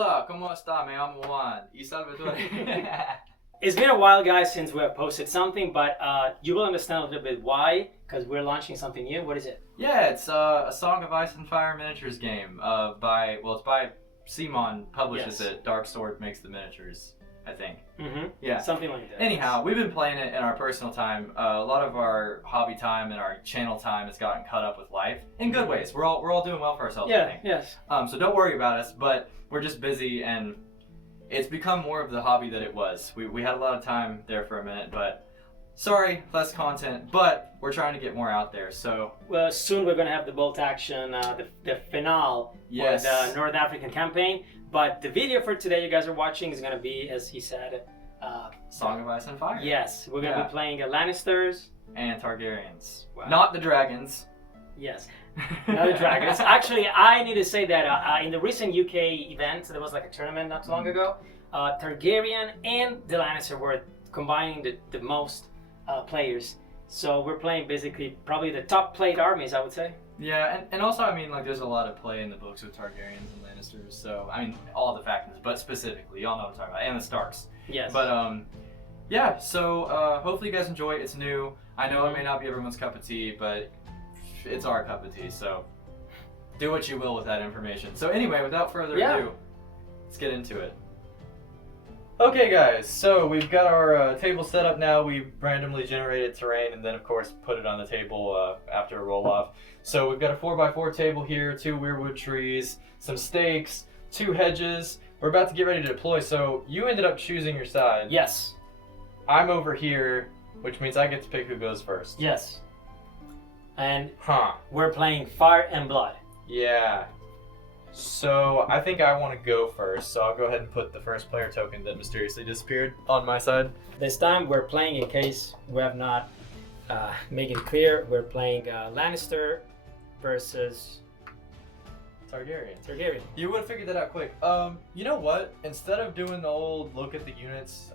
Hola, ¿cómo está? Me llamo Juan. Y Salvatore. It's been a while, guys, since we have posted something, but you will understand a little bit why, because we're launching something new. What is it? Yeah, it's a Song of Ice and Fire miniatures game it's by Simon, publishes Yes. it. Dark Sword makes the miniatures, I think. Mm-hmm. Yeah. Something like that. Anyhow, we've been playing it in our personal time. A lot of our hobby time and our channel time has gotten cut up with life in good ways. We're all doing well for ourselves, I Yeah, think. yes. So don't worry about us, but we're just busy and it's become more of the hobby that it was. We had a lot of time there for a minute, but sorry, less content, but we're trying to get more out there. So Well, soon we're going to have the bolt action, the finale yes, for the North African campaign. But the video for today you guys are watching is going to be, as he said, Song of Ice and Fire. yes, we're going to be playing Lannisters. And Targaryens. Wow. Not the dragons. Yes, not the dragons. Actually, I need to say that in the recent UK event, there was like a tournament not too long ago. Targaryen and the Lannister were combining the most players. So we're playing basically probably the top played armies, I would say. Yeah, and also, I mean, like, there's a lot of play in the books with Targaryens and Lannisters, so, I mean, all the factions, but specifically, y'all know what I'm talking about, and the Starks. Yes. But, yeah, so, hopefully you guys enjoy it. It's new. I know it may not be everyone's cup of tea, but it's our cup of tea, so do what you will with that information. So anyway, without further ado, let's get into it. Okay guys, so we've got our table set up now. We randomly generated terrain and then of course put it on the table after a roll off. So we've got a 4x4 table here, 2 weirwood trees, some stakes, 2 hedges. We're about to get ready to deploy, so you ended up choosing your side. Yes. I'm over here, which means I get to pick who goes first. Yes. And Huh. we're playing Fire and Blood. Yeah. So I think I want to go first, so I'll go ahead and put the first player token that mysteriously disappeared on my side. This time we're playing, in case we have not made it clear, we're playing Lannister versus Targaryen. You would have figured that out quick. You know what? Instead of doing the old look at the units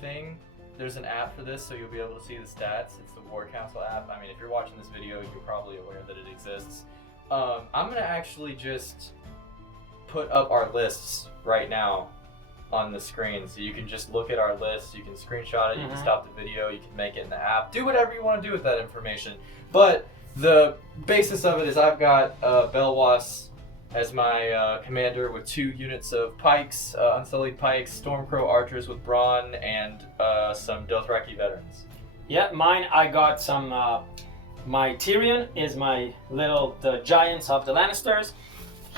thing, there's an app for this, so you'll be able to see the stats. It's the War Council app. I mean, if you're watching this video, you're probably aware that it exists. I'm gonna actually just put up our lists right now on the screen, so you can just look at our lists. You can screenshot it. You can stop the video. You can make it in the app. Do whatever you want to do with that information. But the basis of it is I've got Belwas as my commander with 2 units of pikes, unsullied pikes, Stormcrow archers with brawn, and some Dothraki veterans. Yeah, mine, I got some, my Tyrion is the giants of the Lannisters.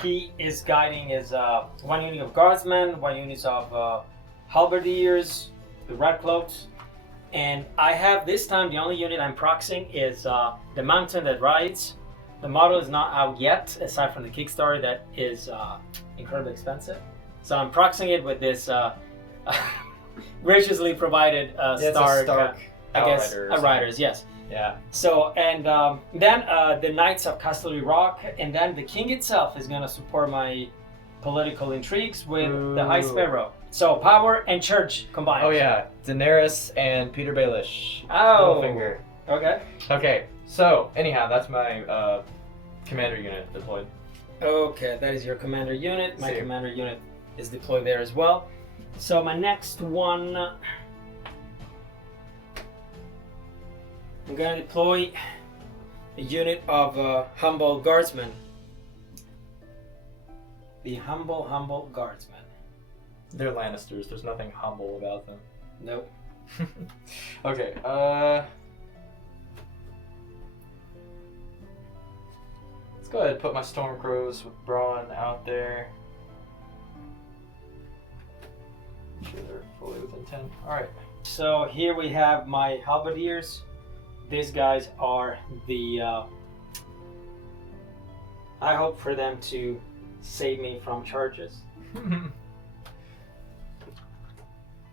He is guiding his 1 unit of guardsmen, 1 unit of halberdiers, the red cloaks. And I have this time, the only unit I'm proxying is the mountain that rides. The model is not out yet, aside from the Kickstarter that is incredibly expensive. So I'm proxying it with this graciously provided Stark, I guess, Riders, yes. Yeah. So, and then the Knights of Casterly Rock, and then the King itself is going to support my political intrigues with the High Sparrow. So, power and church combined. Oh yeah, Daenerys and Peter Baelish. Oh. Littlefinger. Okay. Okay, so anyhow, that's my commander unit deployed. Okay, that is your commander unit. My Same. commander unit is deployed there as well. So my next one, I'm gonna deploy a unit of humble guardsmen. The humble guardsmen. They're Lannisters. There's nothing humble about them. Nope. Okay. Let's go ahead and put my Stormcrows with brawn out there. Make sure they're fully within 10. All right. So here we have my halberdiers. These guys are the. I hope for them to save me from charges.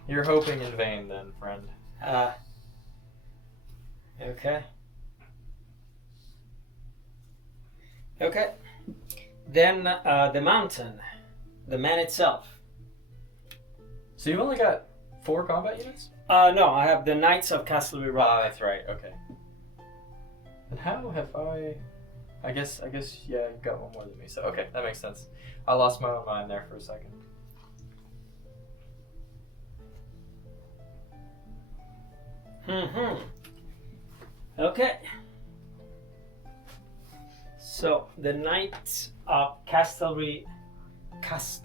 You're hoping in vain, then, friend. Okay. Okay. Then the mountain, the man itself. So you've only got 4 combat units? No, I have the Knights of Casterly Rock. Ah, that's right. Okay. And how have I guess, yeah, you've got one more than me. So, okay, that makes sense. I lost my own mind there for a second. Mm-hmm. Okay. So the Knights of Castelry. Well,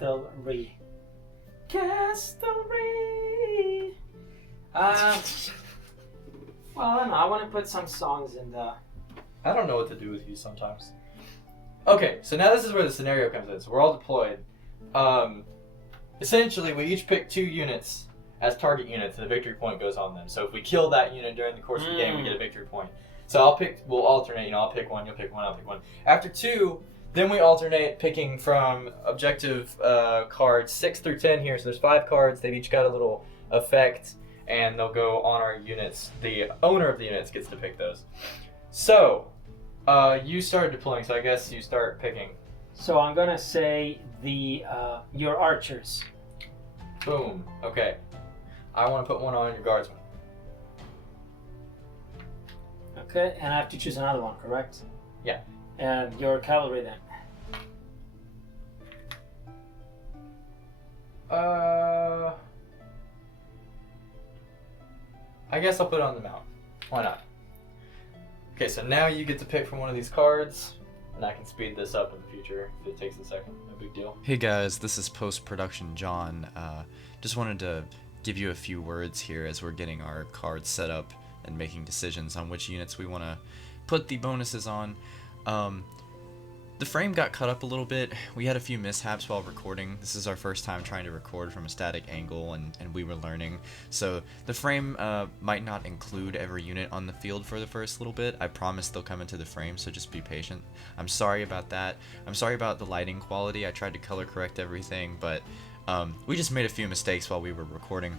I don't know. I want to put some songs in the. I don't know what to do with you sometimes. Okay, so now this is where the scenario comes in. So we're all deployed. Essentially, we each pick 2 units as target units, and a victory point goes on them. So if we kill that unit during the course of the game, we get a victory point. So we'll alternate. You know, I'll pick one, you'll pick one, I'll pick one. After 2, then we alternate picking from objective cards 6 through 10 here. So there's 5 cards. They've each got a little effect, and they'll go on our units. The owner of the units gets to pick those. So, you started deploying, so I guess you start picking. So I'm gonna say your archers. Boom. Okay. I want to put one on your guardsman. Okay, and I have to choose another one, correct? Yeah. And your cavalry then. I guess I'll put it on the mount. Why not? Okay, so now you get to pick from one of these cards, and I can speed this up in the future if it takes a second. No big deal. Hey guys, this is post-production John. Just wanted to give you a few words here as we're getting our cards set up and making decisions on which units we want to put the bonuses on. The frame got cut up a little bit. We had a few mishaps while recording. This is our first time trying to record from a static angle, and we were learning. So the frame might not include every unit on the field for the first little bit. I promise they'll come into the frame, so just be patient. I'm sorry about that. I'm sorry about the lighting quality. I tried to color correct everything, but we just made a few mistakes while we were recording.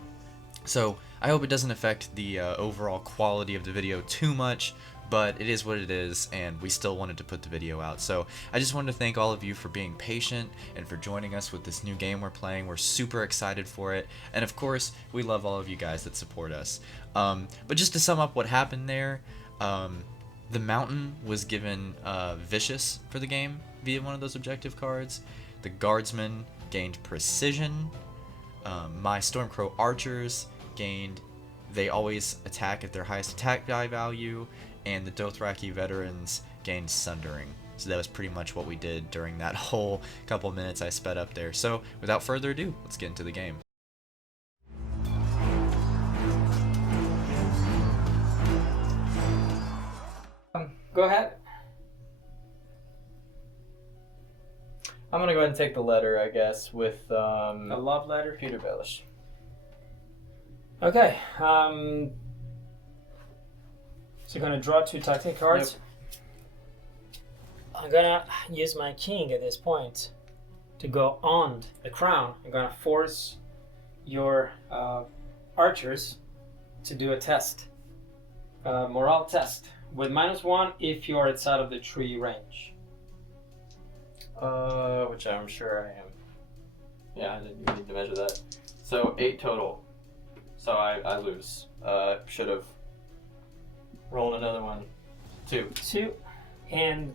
So I hope it doesn't affect the overall quality of the video too much, but it is what it is, and we still wanted to put the video out. So I just wanted to thank all of you for being patient and for joining us with this new game we're playing. We're super excited for it, and of course, we love all of you guys that support us. But just to sum up what happened there, the Mountain was given Vicious for the game via one of those objective cards. The Guardsman gained Precision. My Stormcrow Archers gained, they always attack at their highest attack die value, and the Dothraki Veterans gained Sundering. So that was pretty much what we did during that whole couple minutes I sped up there. So without further ado, let's get into the game. Go ahead. I'm gonna go ahead and take the letter, I guess, with A love letter. Peter Bellish. Okay. So you're gonna draw 2 tactic cards. Yep. I'm gonna use my king at this point to go on the crown. I'm gonna force your archers to do a test, morale test, with -1 if you're outside of the tree range. Which I'm sure I am. Yeah, I didn't even need to measure that. So 8 total. So I lose. Should have rolled another one. 2. 2, and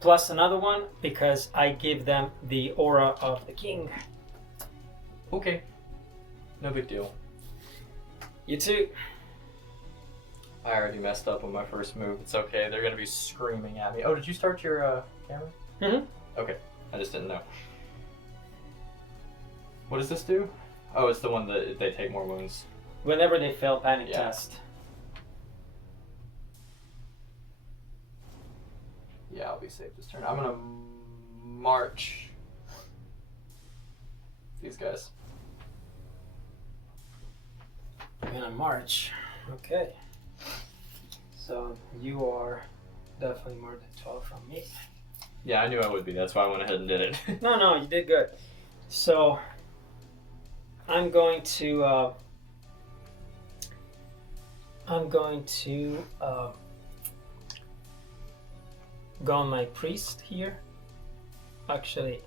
plus another one because I give them the aura of the king. Okay. No big deal. You too. I already messed up on my first move. It's okay. They're gonna be screaming at me. Oh, did you start your camera? Mm-hmm. Okay. I just didn't know. What does this do? Oh, it's the one that they take more wounds. Whenever they fail panic test. Yeah, I'll be safe this turn. I'm gonna march these guys. I'm gonna march. Okay. So you are definitely more than 12 from me. Yeah, I knew I would be. That's why I went ahead and did it. No, you did good. So I'm going to go on my priest here. Actually,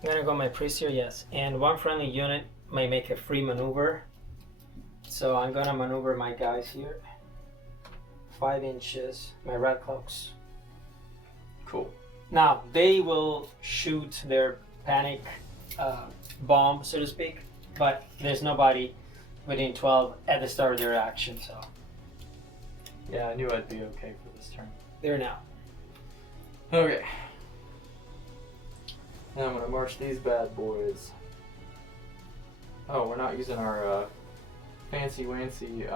I'm gonna go on my priest here, yes. And one friendly unit may make a free maneuver. So I'm gonna maneuver my guys here. 5 inches, my red cloaks. Cool. Now, they will shoot their panic bomb, so to speak, but there's nobody within 12 at the start of their action. So Yeah, I knew I'd be okay for this turn. there now. Okay. Now I'm gonna march these bad boys. Oh, we're not using our fancy wancy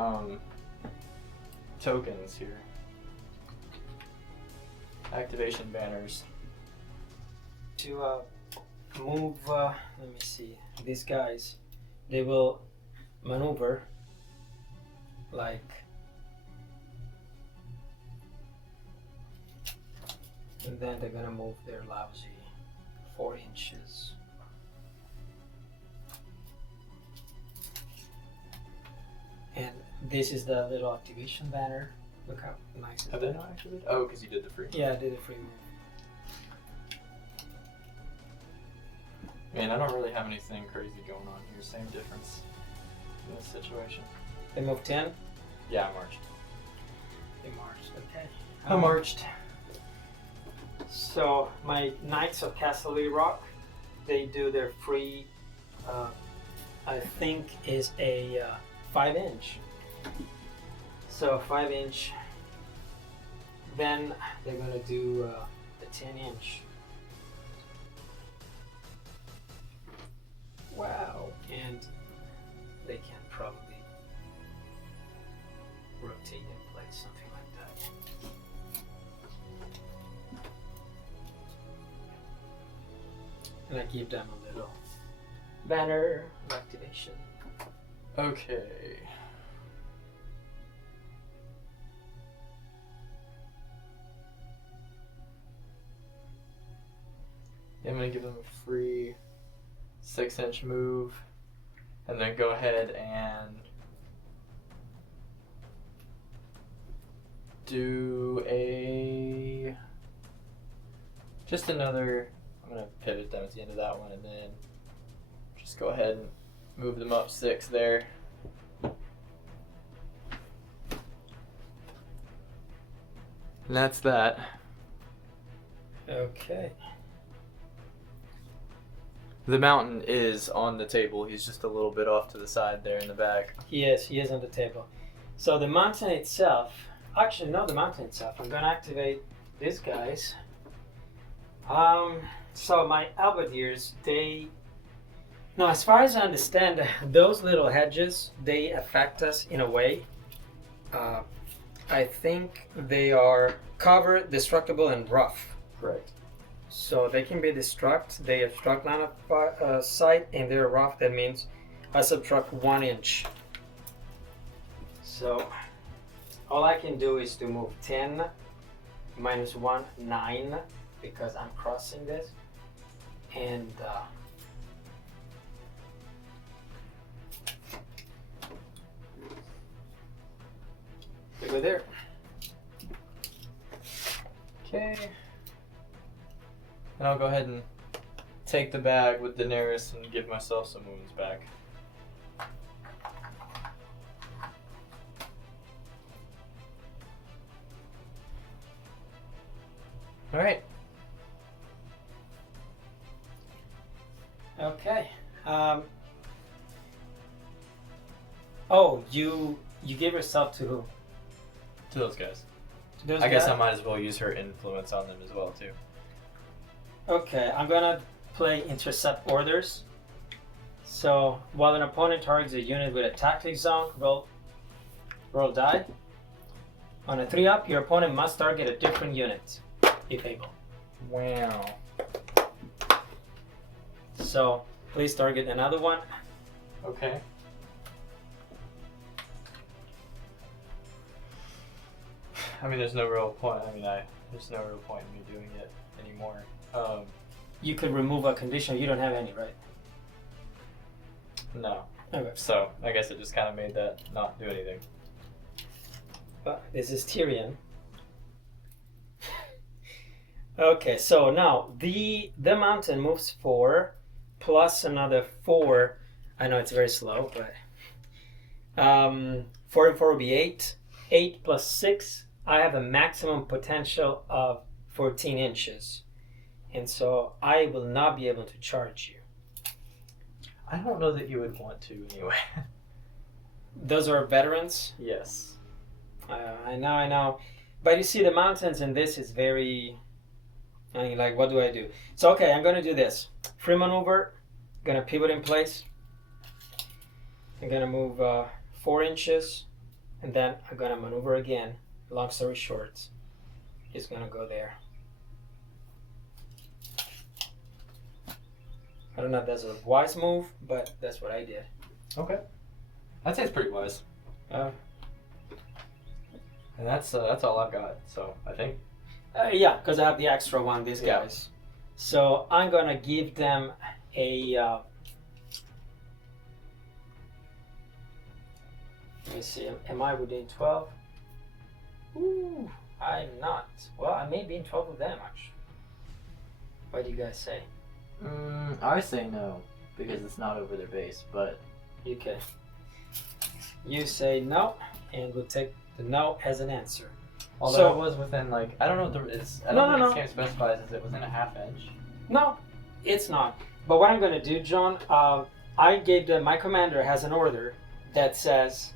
tokens here. Activation banners. To move, let me see, these guys, they will maneuver like and then they're gonna move their lousy 4 inches. And this is the little activation banner. Look how nice it Have is. they not activated? Oh, because you did the free. Yeah, I did a free move. Man, I don't really have anything crazy going on here. Same difference in this situation. They moved 10. Yeah, I marched. They marched, okay. I marched. So my Knights of Castle Rock, they do their free, I think is a 5-inch. So 5-inch. Then they're gonna do the 10-inch. Wow. And they can probably rotate in place, something like that. And I give them a little banner of activation. Okay. I'm gonna give them a free 6-inch move, and then go ahead and do just another. I'm gonna pivot them at the end of that one, and then just go ahead and move them up 6 there. And that's that. Okay. The mountain is on the table. He's just a little bit off to the side there in the back. He is on the table. So the mountain itself, actually not the mountain itself, I'm gonna activate these guys. So my Alberdiers, now as far as I understand, those little hedges, they affect us in a way. I think they are covered, destructible, and rough. Correct. So they can be destruct. They obstruct line of sight, and they're rough. That means I subtract 1 inch. So all I can do is to move 10 minus 1, 9, because I'm crossing this, and we go there. Okay. And I'll go ahead and take the bag with Daenerys and give myself some wounds back. Alright. Okay. Oh, you gave yourself to who? To those guys. To those I guess guys? I might as well use her influence on them as well, too. Okay, I'm gonna play intercept orders. So while an opponent targets a unit with a tactic zone, roll die. On a 3-up, your opponent must target a different unit, if able. Wow. So please target another one. Okay. I mean, there's no real point. There's no real point in me doing it anymore. You could remove a condition. You don't have any, right? No. Okay. So I guess it just kind of made that not do anything. But this is Tyrion. Okay, so now the mountain moves 4 plus another 4. I know it's very slow, but 4 and 4 will be 8. 8 plus 6. I have a maximum potential of 14 inches. And so I will not be able to charge you. I don't know that you would want to anyway. Those are veterans. Yes. I know. But you see, the mountains in this is very. I mean, like, what do I do? So okay, I'm gonna do this. Free maneuver. Gonna pivot in place. I'm gonna move 4 inches, and then I'm gonna maneuver again. Long story short, it's gonna go there. I don't know if that's a wise move, but that's what I did. Okay. I'd say it's pretty wise. And that's all I've got. So I think. Yeah, because I have the extra one. These Yeah. guys. So I'm gonna give them a. Let me see. Am I within 12? Ooh, I'm not. Well, I may be in 12 of them actually. What do you guys say? I say no because it's not over their base, but Okay. You say no, and we'll take the no as an answer. although So- it was within like I don't know if there is. I No, don't no, think this game specifies is it within a half inch. No, it's not. But what I'm going to do, John, I gave my commander has an order that says,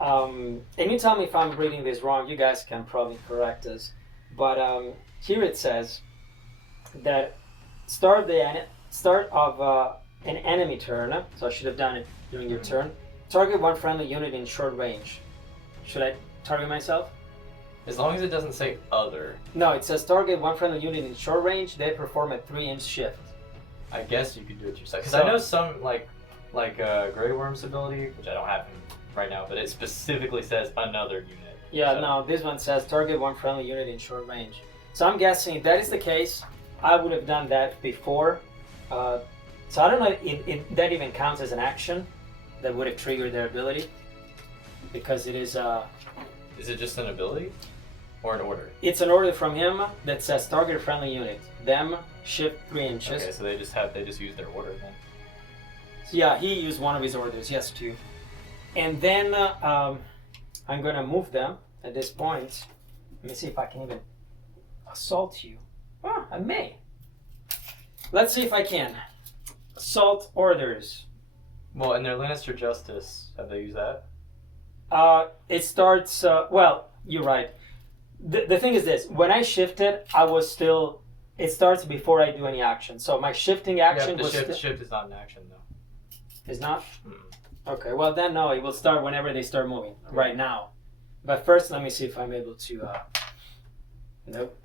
and you tell me if I'm reading this wrong. You guys can probably correct us. But here it says that start of an enemy turn. So I should have done it during your turn. Target one friendly unit in short range. Should I target myself? As long as it doesn't say other, No, it says target one friendly unit in short range. They perform a 3-inch shift. I guess you could do it yourself. Because So- I know some like Grey Worm's ability, which I don't have right now, but it specifically says another unit. Yeah, So- no, this one says target one friendly unit in short range. So I'm guessing if that is the case, I would have done that before. So I don't know if that even counts as an action that would have triggered their ability. Because it is, Is it just an ability or an order? it's an order from him that says target friendly unit. Them, shift 3 inches. Okay, so they just use their order then. So yeah, he used one of his orders, yes, too. And then I'm going to move them at this point. Let me see if I can even assault you. Oh, I may. Let's see if I can. Assault orders. Well, in their Lannister Justice, have they used that? It starts, well, you're right. The thing is this, when I shifted, I was still, it starts before I do any action. So my shifting action the was shift is not an action though. is not? Mm. Okay, well then no, it will start whenever they start moving, right now. But first, let me see if I'm able to, nope.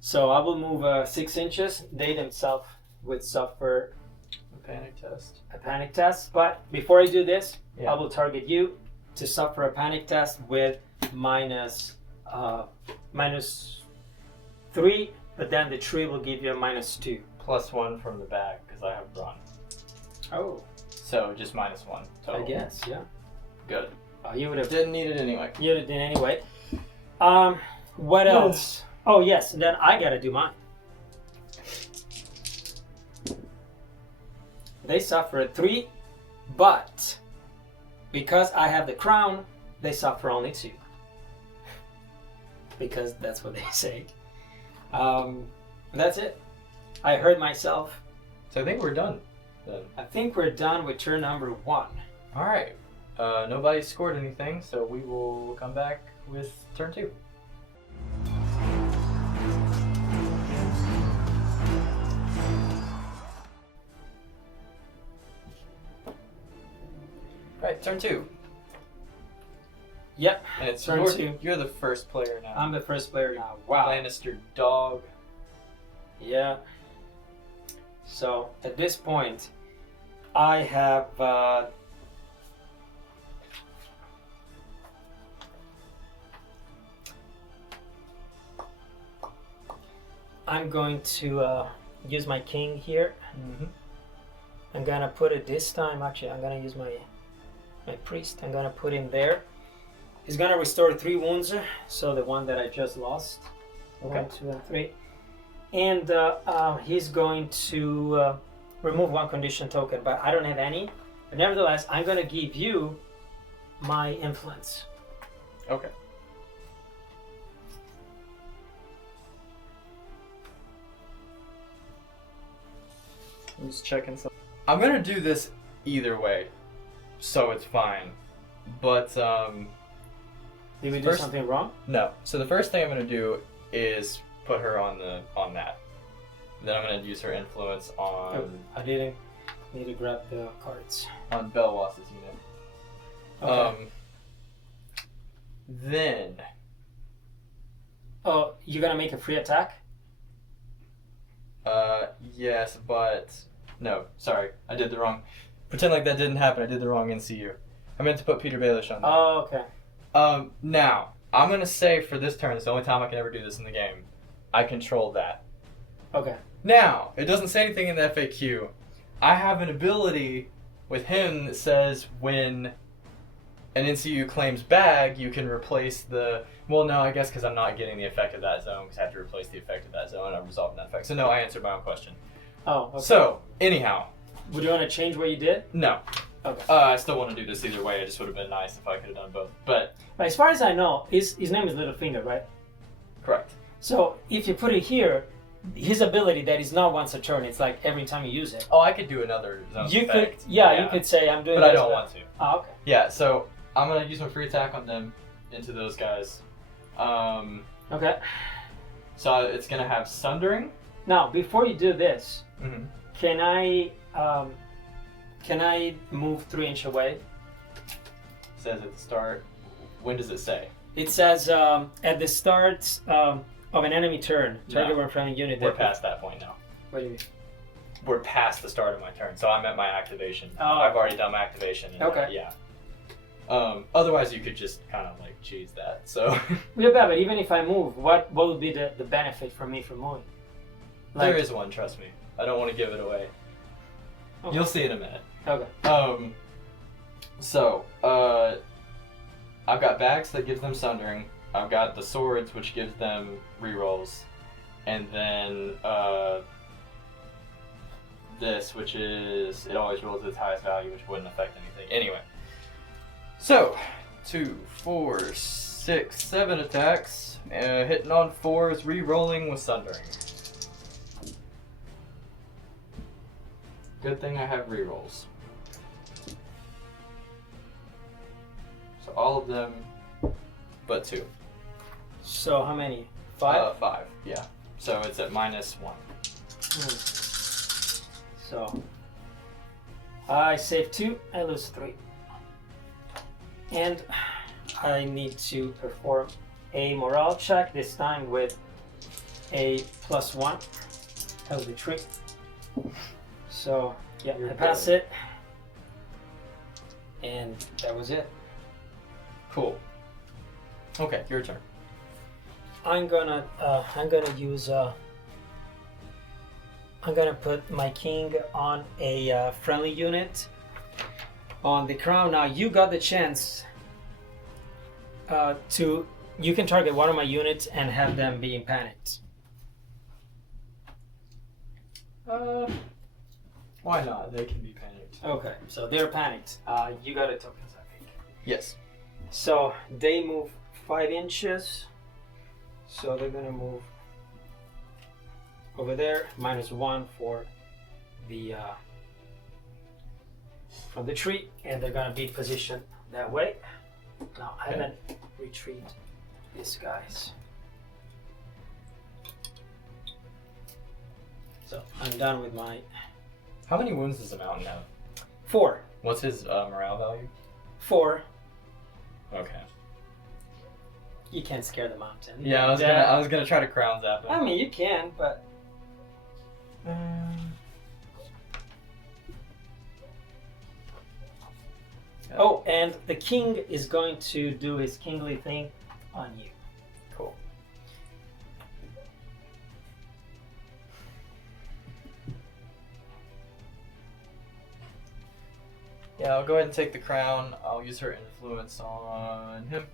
So I will move 6 inches. They themselves would suffer A panic test. a panic test. But before I do this, Yeah. I will target you to suffer a panic test with minus 3, but then the tree will give you a -2. +1 from the back because I have run. Oh, So just -1 total. I guess, yeah. Good. You would have Didn't need it anyway. you would have done anyway. What else? Oh yes, and then I gotta do mine. They suffer a 3, but because I have the crown, they suffer only 2. Because that's what they say. That's it. I heard myself. So I think we're done then. I think we're done with turn number 1. All right. Nobody scored anything, so we will come back with turn 2. Right, turn 2. Yep, And it's Turn 2. You're the first player now. I'm the first player now. Wow. Lannister dog. Yeah. So at this point, I have I'm going to use my king here. Mm-hmm. I'm gonna put it this time. Actually, I'm gonna use my priest. I'm gonna put him there. He's gonna restore 3 wounds. So the one that I just lost. Okay. 1, 2, and 3. And he's going to remove 1 condition token, but I don't have any. But nevertheless, I'm going to give you my influence. Okay. I'm just checking something. I'm gonna do this either way, so it's fine. But Did we do First- something wrong? no. So the first thing I'm gonna do is put her on that. Then I'm gonna use her influence on Oh, I didn't need to grab the cards. Belwas' unit. Okay. Then Oh, you're gonna make a free attack? yes, but no, sorry, I did the wrong. Pretend like that didn't happen. I did the wrong NCU. I meant to put Peter Baelish on that. Oh, okay. Now I'm gonna say for this turn, it's the only time I can ever do this in the game. I control that. Okay. Now it doesn't say anything in the FAQ. I have an ability with him that says when an NCU claims bag, you can replace the. Well, no, I guess because I'm not getting the effect of that zone, because I have to replace the effect of that zone. I'm resolving that effect. So no, I answered my own question. Oh, okay. So anyhow, Would you want to change what you did? no. Okay. I still want to do this either way. It just would have been nice if I could have done both. But But as far as I know, his name is Littlefinger, right? correct. So if you put it here, his ability that is not once a turn, it's like every time you use it. Oh, I could do another zone You effect. could, you could say I'm doing But I this, don't want to. Oh, okay. Yeah, so I'm gonna use my free attack on them into those guys. Okay. So it's gonna have Sundering. Now, before you do this, Mm-hmm. can I move 3 inches away? Says at the start. When does it say? It says at the start of an enemy turn, target No. one friendly unit. We're that- past that point now. What do you mean? We're past the start of my turn, so I'm at my activation. Oh. I've already done my activation. And Okay. yeah. Otherwise, you could just kind of like cheese that. So Yeah, but even if I move, what would be the benefit for me from moving? there is one. Trust me. I don't want to give it away. Okay. You'll see in a minute. Okay. So, I've got bags that gives them Sundering. I've got the swords, which gives them rerolls. And then, this, which is, it always rolls its highest value, which wouldn't affect anything. Anyway. So, 2, 4, 6, 7 attacks. Hitting on 4s, rerolling with Sundering. Good thing I have rerolls. So all of them, but 2. So how many? 5? 5, yeah. So it's at -1. So I save 2, I lose 3. And I need to perform a morale check, this time with a +1. That was the trick. So yeah, You're I pass it. And that was it. Cool. Okay, your turn. I'm gonna use I'm gonna put my king on a friendly unit on the crown. Now you got the chance you can target one of my units and have them being panicked. Why not? They can be panicked. Okay, so they're panicked. You got a tokens, I think. Yes. So they move 5 inches. So they're gonna move over there, -1 for the from the tree, and they're gonna be positioned that way. Now I haven't retrieved these guys. So I'm done with my How many wounds does the mountain have? 4. What's his morale value? 4. Okay. You can't scare the mountain. Yeah, I was gonna try to crown zap him. I mean, you can, but oh, and the king is going to do his kingly thing on you. Cool. Yeah, I'll go ahead and take the crown. I'll use her influence on him.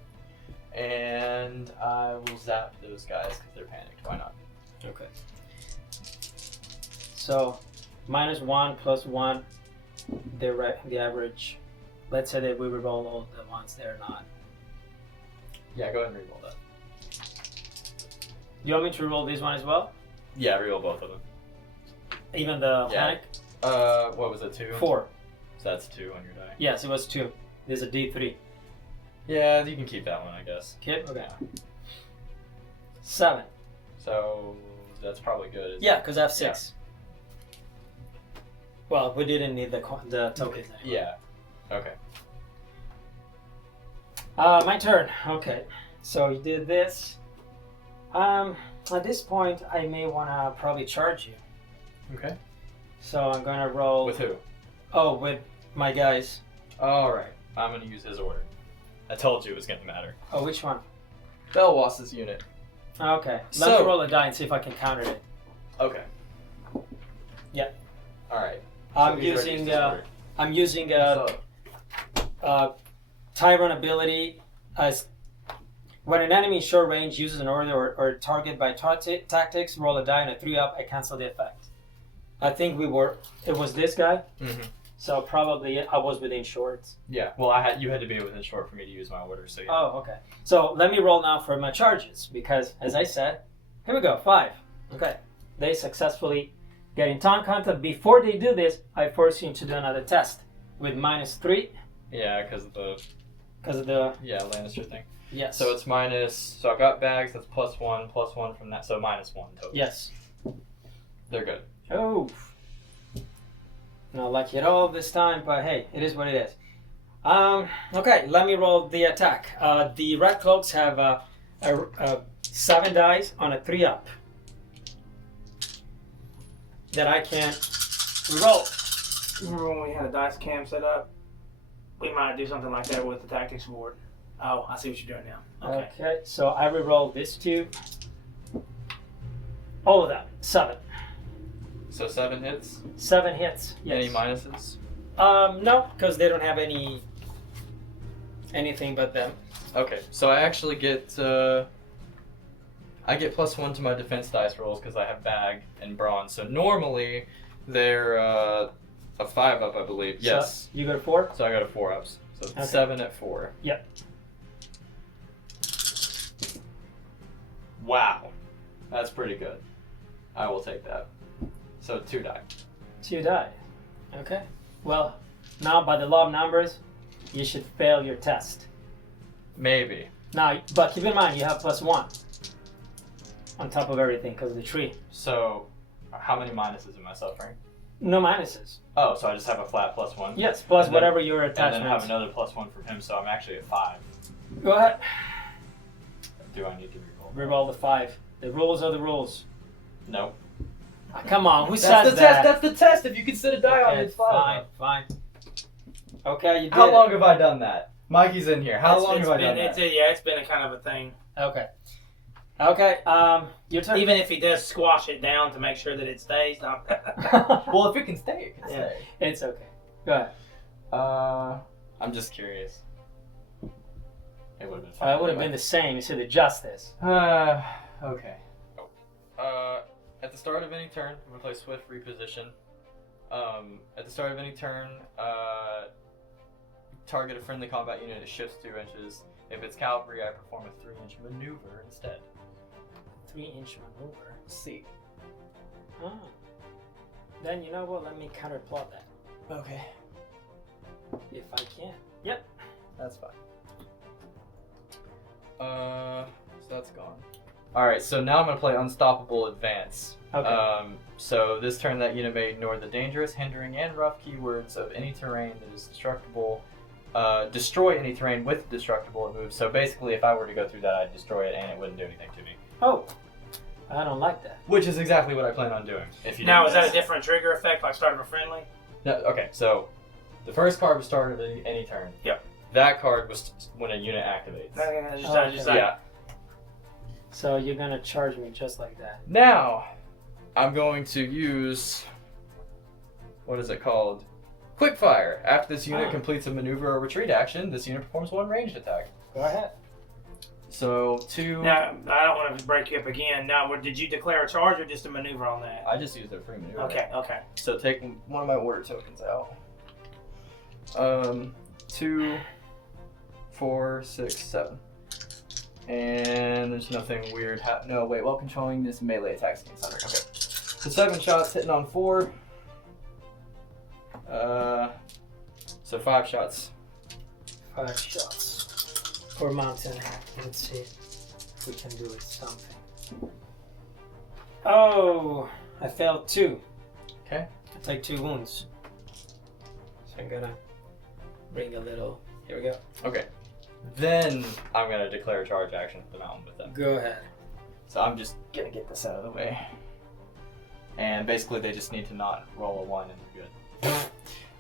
And I will zap those guys because they're panicked. Why not? Okay. So, -1 +1, they're right, the average. Let's say that we reroll all the ones they're not. Yeah, go ahead and reroll that. You want me to reroll this one as well? Yeah, reroll both of them. Even the Yeah. panic? What was it, 2? 4. So that's 2 on your die. Yes, it was 2. There's a D3. Yeah, you can keep that one, I guess. Keep? Okay. 7. So that's probably good. isn't Yeah, it? because I have 6. Well, we didn't need the tokens anyway. Yeah. Okay. My turn. Okay. So you did this. At this point, I may want to probably charge you. Okay. So I'm going to roll... With who? Oh, with my guys. Alright. I'm going to use his order. I told you it was going to matter. Oh, which one? Belwas' unit. Okay. Let So- me roll a die and see if I can counter it. Okay. Yeah. Alright. I'm using Tyrion ability as when an enemy in short range uses an order or target by tactics, roll a die and a 3-up, I cancel the effect. I think it was this guy, Mm-hmm. so probably I was within shorts. Yeah. Well, you had to be within short for me to use my order, so yeah. Oh, okay. So let me roll now for my charges because, as I said, here we go, 5. Okay. They successfully get in time contact. Before they do this, I force you to do another test with -3 Yeah, because of the Lannister thing. Yes. So it's minus. So I've got bags. That's +1 from that. So -1 total. Yes. They're good. Oh. Not lucky at all this time, but hey, it is what it is. Okay, let me roll the attack. The red cloaks have 7 dice on a 3-up that I can roll. Remember when we had a dice cam set up? We might do something like that with the tactics board. Oh, I see what you're doing now. Okay. Okay, so I re-roll this 2. All of them. 7. So 7 hits. 7 hits. Yes. Any minuses? No, because they don't have anything but them. Okay. So I actually get. I get +1 to my defense dice rolls because I have bag and bronze. So normally they're a 5-up, I believe. Yes. So you go to 4? So I got a 4-ups. So Okay. 7 at 4. Yep. Wow. That's pretty good. I will take that. So 2 die. 2 die. Okay. Well, now by the law of numbers, you should fail your test. Maybe. Now, but keep in mind, you have +1 on top of everything because of the tree. So how many minuses am I suffering? No minuses. Oh, so I just have a flat +1? Yes, plus And then- whatever your And then attachment. have another +1 from him, so I'm actually at 5. Go ahead. Do I need to reroll? Reroll the 5. The rules are the rules. Nope. Ah, come on, who That's says the that? test. That's the test. If you can sit a die on it, Okay, it's fine. fine. Okay, you did How it. long have I done that? Mikey's in here. How long It's have I been, done it's, that? yeah, it's been a kind of a thing. Okay. Okay, your turn. Even if he does squash it down to make sure that it stays. No. Well, if it can stay, it can Yeah. stay. It's okay. Go ahead. I'm just curious. It would have been fine. It would have been the same. You said the justice. Okay. At the start of any turn, I'm gonna play Swift Reposition. At the start of any turn, target a friendly combat unit. It shifts 2 inches. If it's cavalry, I perform a 3-inch maneuver instead. 3-inch maneuver. See. Oh. Then you know what? Let me counterplot that. Okay. If I can. Yep. That's fine. So that's gone. Alright, so now I'm going to play Unstoppable Advance. Okay. So this turn that unit may ignore the dangerous, hindering, and rough keywords of any terrain that is destructible. Destroy any terrain with destructible moves. So basically, if I were to go through that, I'd destroy it and it wouldn't do anything to me. Oh. I don't like that. Which is exactly what I plan on doing. If you Now, didn't is that a guess. different trigger effect, like start of a friendly? No, okay, so the first card was start of any turn. Yep. That card was when a unit activates. Yeah. So you're gonna charge me just like that. Now, I'm going to use, what is it called? Quickfire. After this unit completes a maneuver or retreat action, this unit performs 1 ranged attack. Go ahead. So 2. Now, I don't want to break you up again. Now, did you declare a charge or just a maneuver on that? I just used a free maneuver. Okay. So taking one of my order tokens out. 2, 4, 6, 7. And there's nothing weird no, wait, while controlling this melee attacks against Thunder. Okay. So 7 shots hitting on 4. So 5 shots. 5 shots. Or mountain. Let's see if we can do it something. Oh, I failed 2. Okay. I take 2 wounds. So I'm gonna bring a little. Here we go. Okay. Then I'm gonna declare a charge action at the mountain with them. Go ahead. So I'm just gonna get this out of the way. And basically they just need to not roll a 1 and we're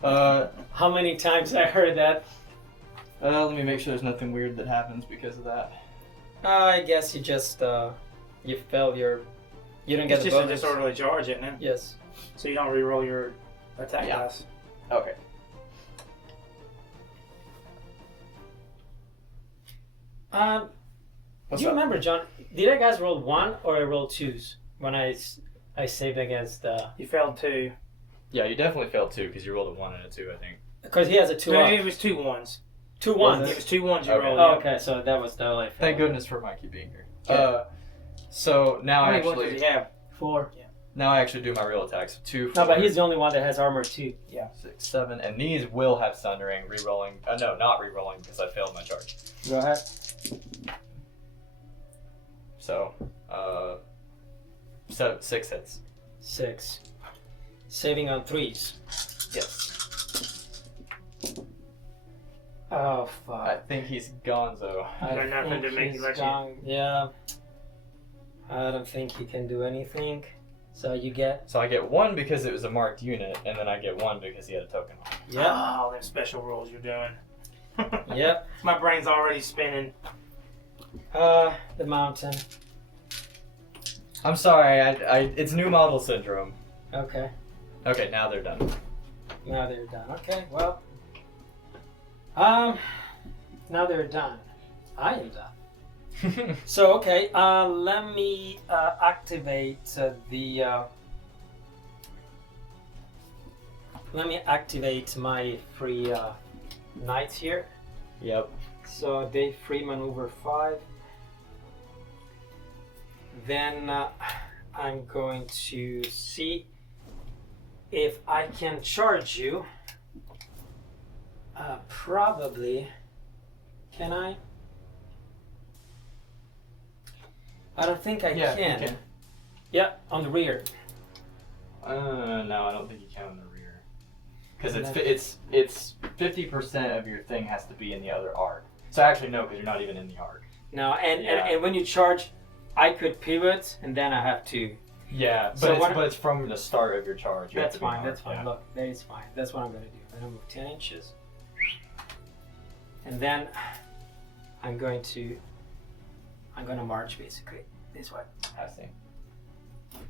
good. How many times I heard that? Let me make sure there's nothing weird that happens because of that. I guess you just you fail your. You don't get It's the just a bonus. disorderly charge, isn't it? Yes. So you don't re-roll your attack Yeah. dice. Okay. Do What's you up? remember, John? Did I guys roll 1 or I rolled 2s when I saved against? You failed 2. Yeah, you definitely failed 2 because you rolled a 1 and a 2, I think. Because he has a 2 No, up. it was 2 1s. 2 Was ones. It was 2 1s you Okay. rolled. Oh, yeah. okay. So that was the only. Thank goodness for Mikey being here. Yeah. So now How I many ones does actually he have? 4. do my real attacks. 2, 4, No, but he's the only one that has armor 2. 6, 7, and these will have Sundering re-rolling. No, not re-rolling because I failed my charge. Go ahead. So, 6 hits. 6. Saving on 3s. Yes. Oh fuck. I think he's gonzo. I Got nothing think to make he's you let you- gone. Yeah. I don't think he can do anything. So you get. So I get 1 because it was a marked unit, and then I get 1 because he had a token on it. Yep. Oh, them special rolls you're doing. Yep. My brain's already spinning. The mountain. I'm sorry, it's new model syndrome. Okay. Okay, now they're done. Now they're done. Okay. Well. Now they're done. I am done. So okay. Let me activate the. Let me activate my free knights here. Yep. So day free maneuver 5. Then I'm going to see if I can charge you. Probably. Can I? I don't think I Yeah, can. you can. Yeah, on the rear. No, I don't think you can on the rear. Because And it's 50% of your thing has to be in the other arc. So actually no, because you're not even in the arc. No, and, Yeah. and when you charge, I could pivot and then I have to. Yeah, but, So what- but it's from the start of your charge. You have That's to be in fine. the That's arc, fine. yeah. Look, that is fine. That's what I'm gonna do. I'm gonna move 10 inches, and then I'm gonna march basically this way. I see.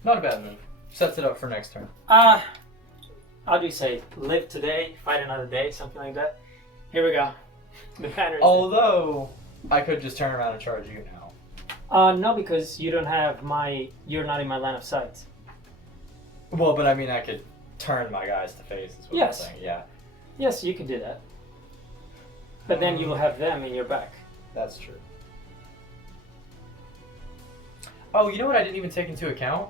Not a bad move. Sets it up for next turn. How do you say? Live today, fight another day, something like that. Here we go. The banner. is Although I could just turn around and charge you now. there. No, because you don't have my. You're not in my line of sight. Well, but I mean I could turn my guys to face. Is what Yes. I'm saying. Yeah, Yes, you can do that. But then you will have them in your back. that's true. Oh, you know what I didn't even take into account?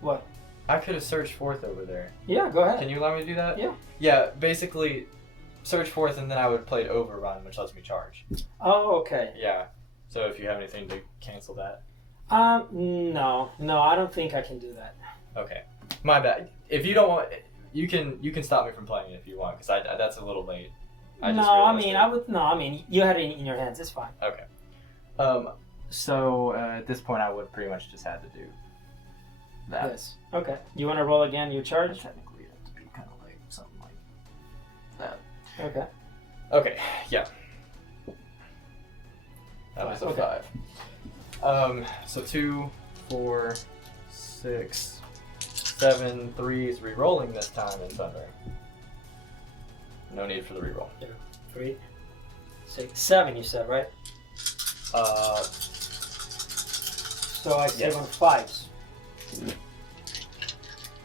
What? I could have searched forth over there. Yeah, go ahead. Can you allow me to do that? Yeah. Yeah, basically, search forth and then I would play overrun, which lets me charge. Oh, okay. Yeah. So if you have anything to cancel that. No, I don't think I can do that. Okay. My bad. If you don't want, you can stop me from playing it if you want, because that's a little late. I mean, you had it in your hands. It's fine. Okay. So at this point, I would pretty much just had to do that. Yes. Okay. You want to roll again? You charge. Technically, it have to be kind of like something like that. Okay. Okay. Yeah. That was a Okay. 5. So 2, 4, 6, 7, 3 is re-rolling this time in Thunder. No need for the reroll. 3, 6, 7. You said right. So I save Yes. on 5s.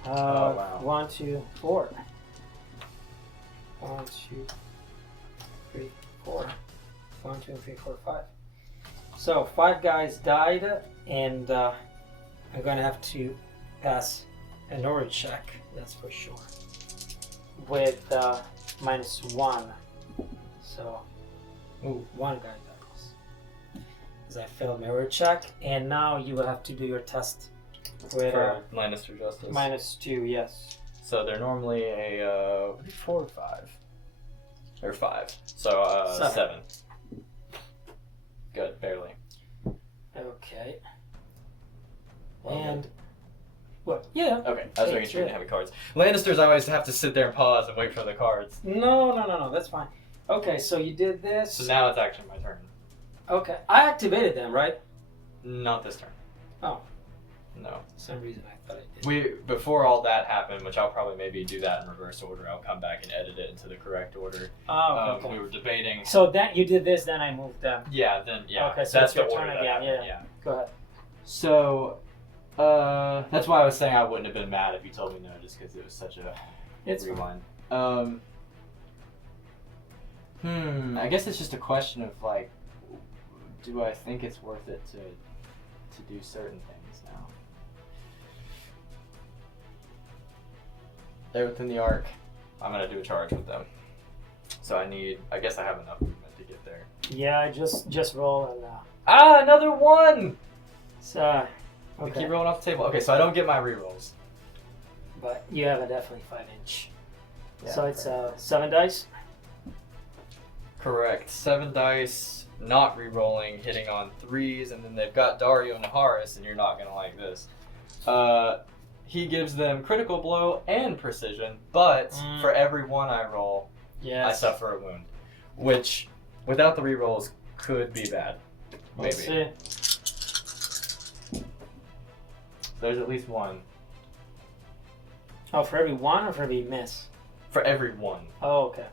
Oh, wow. 1, 2, 4. 1, 2, 3, 4. 1, 2, 3, 4, 5. So 5 guys died, and I'm gonna have to pass an order check. That's for sure. With -1. So, ooh, 1 guy dies. because I failed mirror check, and now you will have to do your test with For Lannister Justice. -2. Yes. So they're normally a 4 or 5. Or 5. So 7. Good, barely. Okay. Well, And what? Yeah. Okay, I was making sure you didn't have any cards. Lannisters, I always have to sit there and pause and wait for the cards. No. That's fine. Okay, so you did this. So now it's actually my turn. Okay, I activated them, right? Not this turn. Oh. No. For some reason I thought I did. Before all that happened, which I'll probably maybe do that in reverse order. I'll come back and edit it into the correct order. Oh, okay. We were debating. So then you did this, then I moved them. Yeah, then yeah. Okay, so that's it's your the order turn that again. happened, Yeah. Go ahead. So, that's why I was saying I wouldn't have been mad if you told me no, just because it was such a It's rewind. I guess it's just a question of like, do I think it's worth it to do certain things now? They're within the arc. I'm gonna do a charge with them. So I guess I have enough movement to get there. Yeah, just roll and Another one! so I okay. keep rolling off the table. Okay, so I don't get my rerolls. But you have a definitely 5-inch. Yeah, So it's correct. 7 dice. Correct. 7 dice, not re-rolling, hitting on 3s, and then they've got Dario Naharis, and you're not gonna like this. He gives them critical blow and precision, but for every 1 I roll, Yes. I suffer a wound, which without the re-rolls could be bad. Maybe. Let's see. There's at least 1 Oh, for every 1 or for every miss? for every 1. Oh, okay.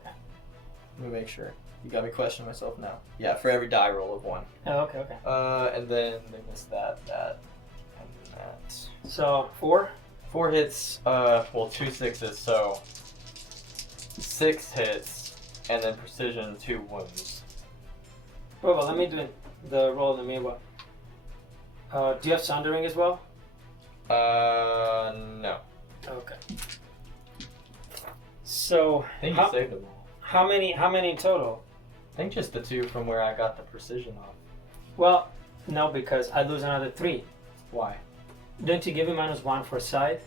Let me make sure. You got me questioning myself now. Yeah, for every die roll of 1. Oh, okay. And then they missed that, and that. So 4. 4 hits, 2 sixes, so 6 hits, and then precision 2 wounds. Oh, well, let me do the roll in the meanwhile. Do you have Sundering as well? No. Okay. So I think you saved them all. how many in total? I think just the 2 from where I got the precision off. Well, no, because I lose another 3. Why? Don't you give me -1 for side?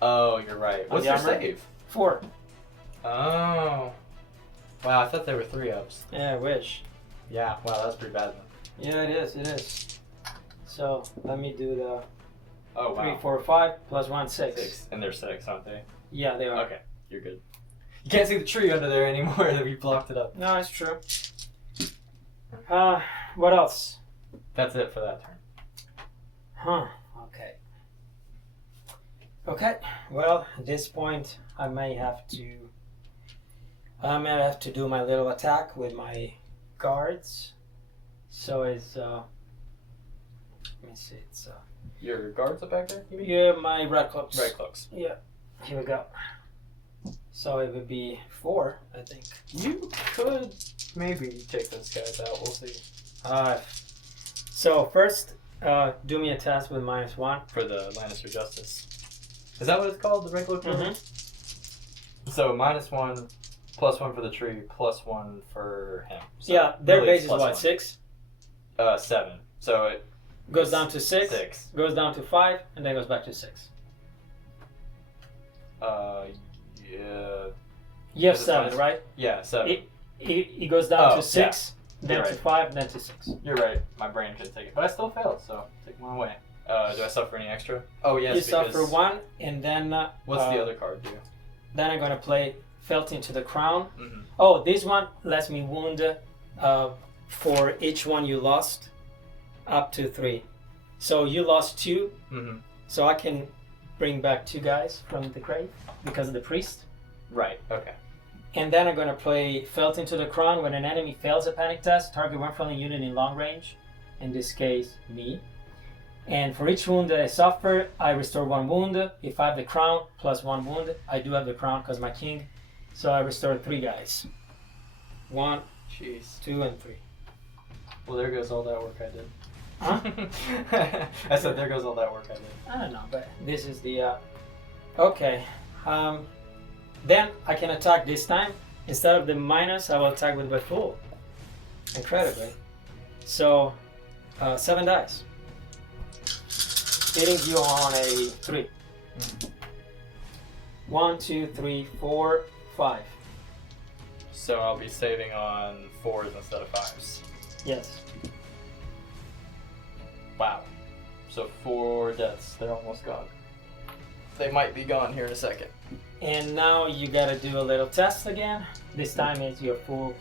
Oh, you're right. What's the your armor? save? 4. Oh. Wow, I thought there were 3 ups. Yeah, I wish. Yeah, wow, that's pretty bad then. Yeah, it is. So let me do the Oh, wow. 3, 4, 5 plus 1, 6. 6. And they're 6, aren't they? Yeah, they are. Okay, you're good. You can't see the tree under there anymore that we blocked it up. No, it's true. What else? That's it for that turn. Huh. Okay. Well, at this point, I may have to do my little attack with my guards. So it's let me see. It's Your guards up back there? You mean? yeah, my red cloaks. Red cloaks. Yeah. Here we go. So it would be 4, I think. You could maybe take those guys out. We'll see. So first, do me a test with -1. For the Lannister Justice. Is that what it's called? The Red Cloak? Mm-hmm. So -1, +1 for the tree, +1 for him. So Yeah, their really base it's is what, +1. 6? 7. So it Goes down to 6, 6. goes down to 5, and then goes back to 6. Yeah. You have Is it 7, minus- right? Yeah, 7. It goes down Oh, to 6, then You're to right. 5, then to 6. You're right. My brain couldn't take it, but I still failed. So take 1 away. Do I suffer any extra? Oh yes. You because suffer 1, and then What's the other card do? Then I'm gonna play Felt into the Crown. Mm-hmm. Oh, this one lets me wound for each one you lost, up to 3. So you lost 2, Mm-hmm. so I can bring back 2 guys from the grave because of the priest. Right. Okay. And then I'm gonna play Felt into the Crown. When an enemy fails a panic test, target one friendly unit in long range. In this case, me. And for each wound that I suffer, I restore 1 wound. If I have the crown, plus 1 wound. I do have the crown because my king. So I restore 3 guys. 1, Jeez. 2, and 3. Well, there goes all that work I did. Huh? I said there goes all that work I did. I don't know, but this is the... Okay. Then I can attack this time. Instead of the minus, I will attack with my full. Incredibly. So 7 dice. Hitting you on a 3. 1, 2, 3, 4, 5. So I'll be saving on 4s instead of 5s. Yes. Wow. So 4 deaths. They're almost gone. They might be gone here in a second. And now you gotta do a little test again. This time it's your full.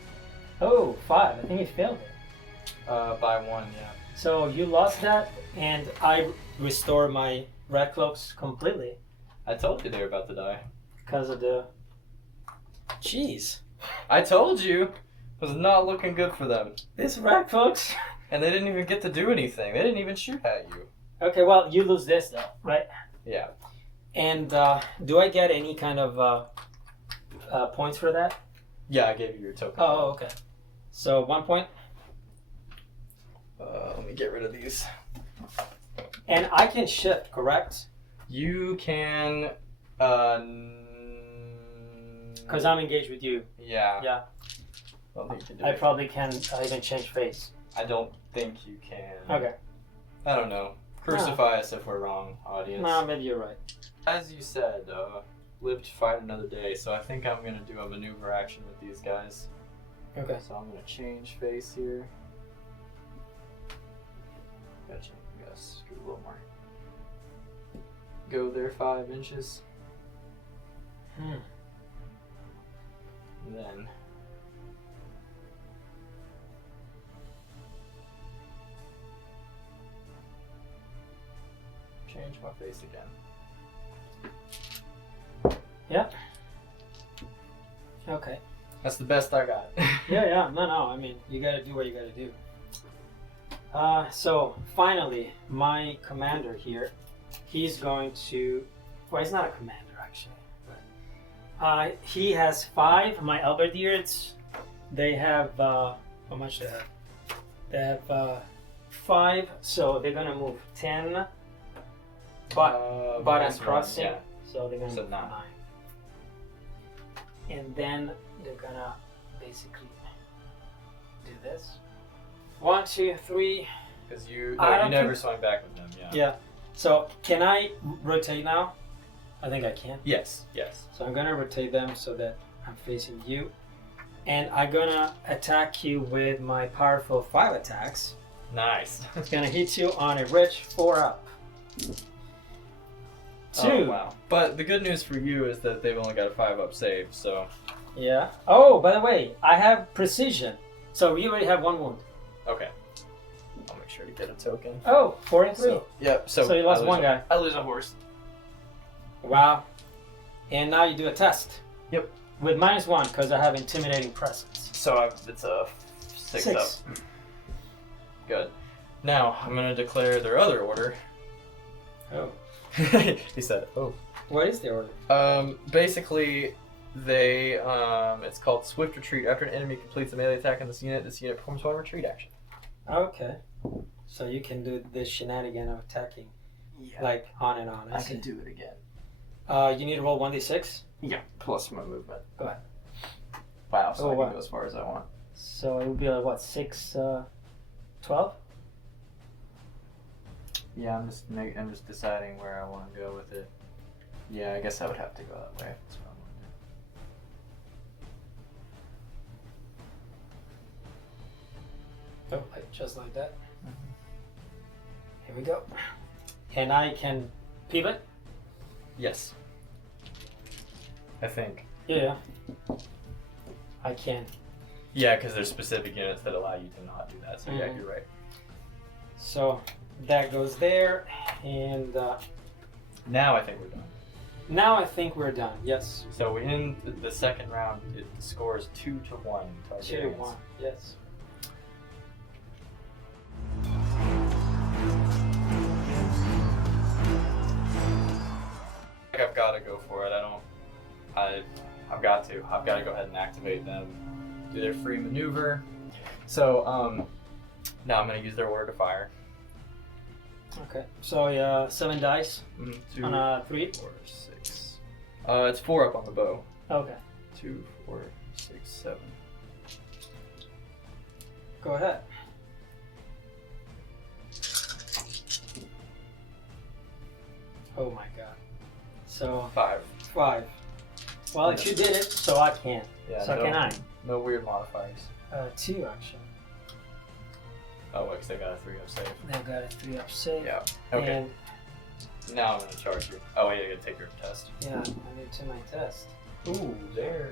Oh, 5. I think you failed it. By 1, yeah. So you lost that, and I restore my red cloaks completely I told you they were about to die. because of the. Jeez, I told you! It was not looking good for them. this red cloaks. And they didn't even get to do anything. They didn't even shoot at you. Okay, well you lose this though, right? Yeah. And do I get any kind of points for that? Yeah, I gave you your token. Oh, okay. So 1 point. Let me get rid of these. And I can shift, correct? You can, Because I'm engaged with you. Yeah. Yeah. I don't think you can do I it. probably can even change face. I don't think you can. Okay. I don't know. Crucify us if we're wrong, audience. No, maybe you're right. As you said, live to fight another day, so I think I'm going to do a maneuver action with these guys. Okay. So I'm going to change face here. Gotcha. Gotta scoot a little more. Go there 5 inches. Hmm. And then change my face again. Okay. That's the best I got. Yeah. No. I mean, you gotta do what you gotta do. So finally, my commander here, he's going to. Well, he's not a commander actually, but he has 5. My Alberdiers, they have how much they have? They have 5, so they're gonna move 10. But I'm minus crossing, one, so they're gonna So move 9. 9. And then they're gonna basically do this. 1, 2, 3. Because you I don't never think- swung back with them, yeah. Yeah. So can I rotate now? I think I can. Yes. So I'm gonna rotate them so that I'm facing you, and I'm gonna attack you with my powerful 5 attacks. Nice. It's gonna hit you on a rich 4 up. 2. Oh, wow. But the good news for you is that they've only got a 5 up save, so. Yeah. Oh, by the way, I have precision, so we already have 1 wound. Okay. I'll make sure to get a token. Oh, 4 and 3. So, yep. So you lost I lose 1 guy. I lose a horse. Wow. And now you do a test. Yep. With -1 because I have intimidating presence. So it's a 6 up. Good. Now I'm gonna declare their other order. Oh. He said, "Oh." What is the order? Basically, they it's called Swift Retreat. After an enemy completes a melee attack on this unit performs 1 retreat action. Okay. So you can do this shenanigan of attacking, Yeah. like on and on. I can do it again. You need to roll 1d6. Yeah. Plus my movement. Go ahead. Wow. So Oh, I wow. can go as far as I want. So it would be like what, 6, 12? Yeah. I'm just deciding where I want to go with it. Yeah. I guess I would have to go that way. That's what I want to do. Oh, like, just like that. Here we go. And I can pivot. Yes. I think. Yeah. I can. Yeah, because there's specific units that allow you to not do that. So yeah, Mhm. you're right. So that goes there, and Now I think we're done. now I think we're done. Yes. So in the second round, it scores 2-1. 2-1. Yes. I've got to go for it. I've got to. I've got to go ahead and activate them. Do their free maneuver. So now I'm going to use their order to fire. Okay. So 7 dice 2, on a 3. 4, 6. It's 4 up on the bow. Okay. 2, 4, 6, 7. Go ahead. Oh my god. So 5. 5. Well, if you did it, so I can. Yeah. So can I? No weird modifiers. 2 actually. Oh, wait, 'cause they got a 3 up save. They got a 3 up save. Yeah. Okay. And Now I'm gonna charge you. Oh wait, I gotta take your test. yeah, I need to my test. Ooh, there.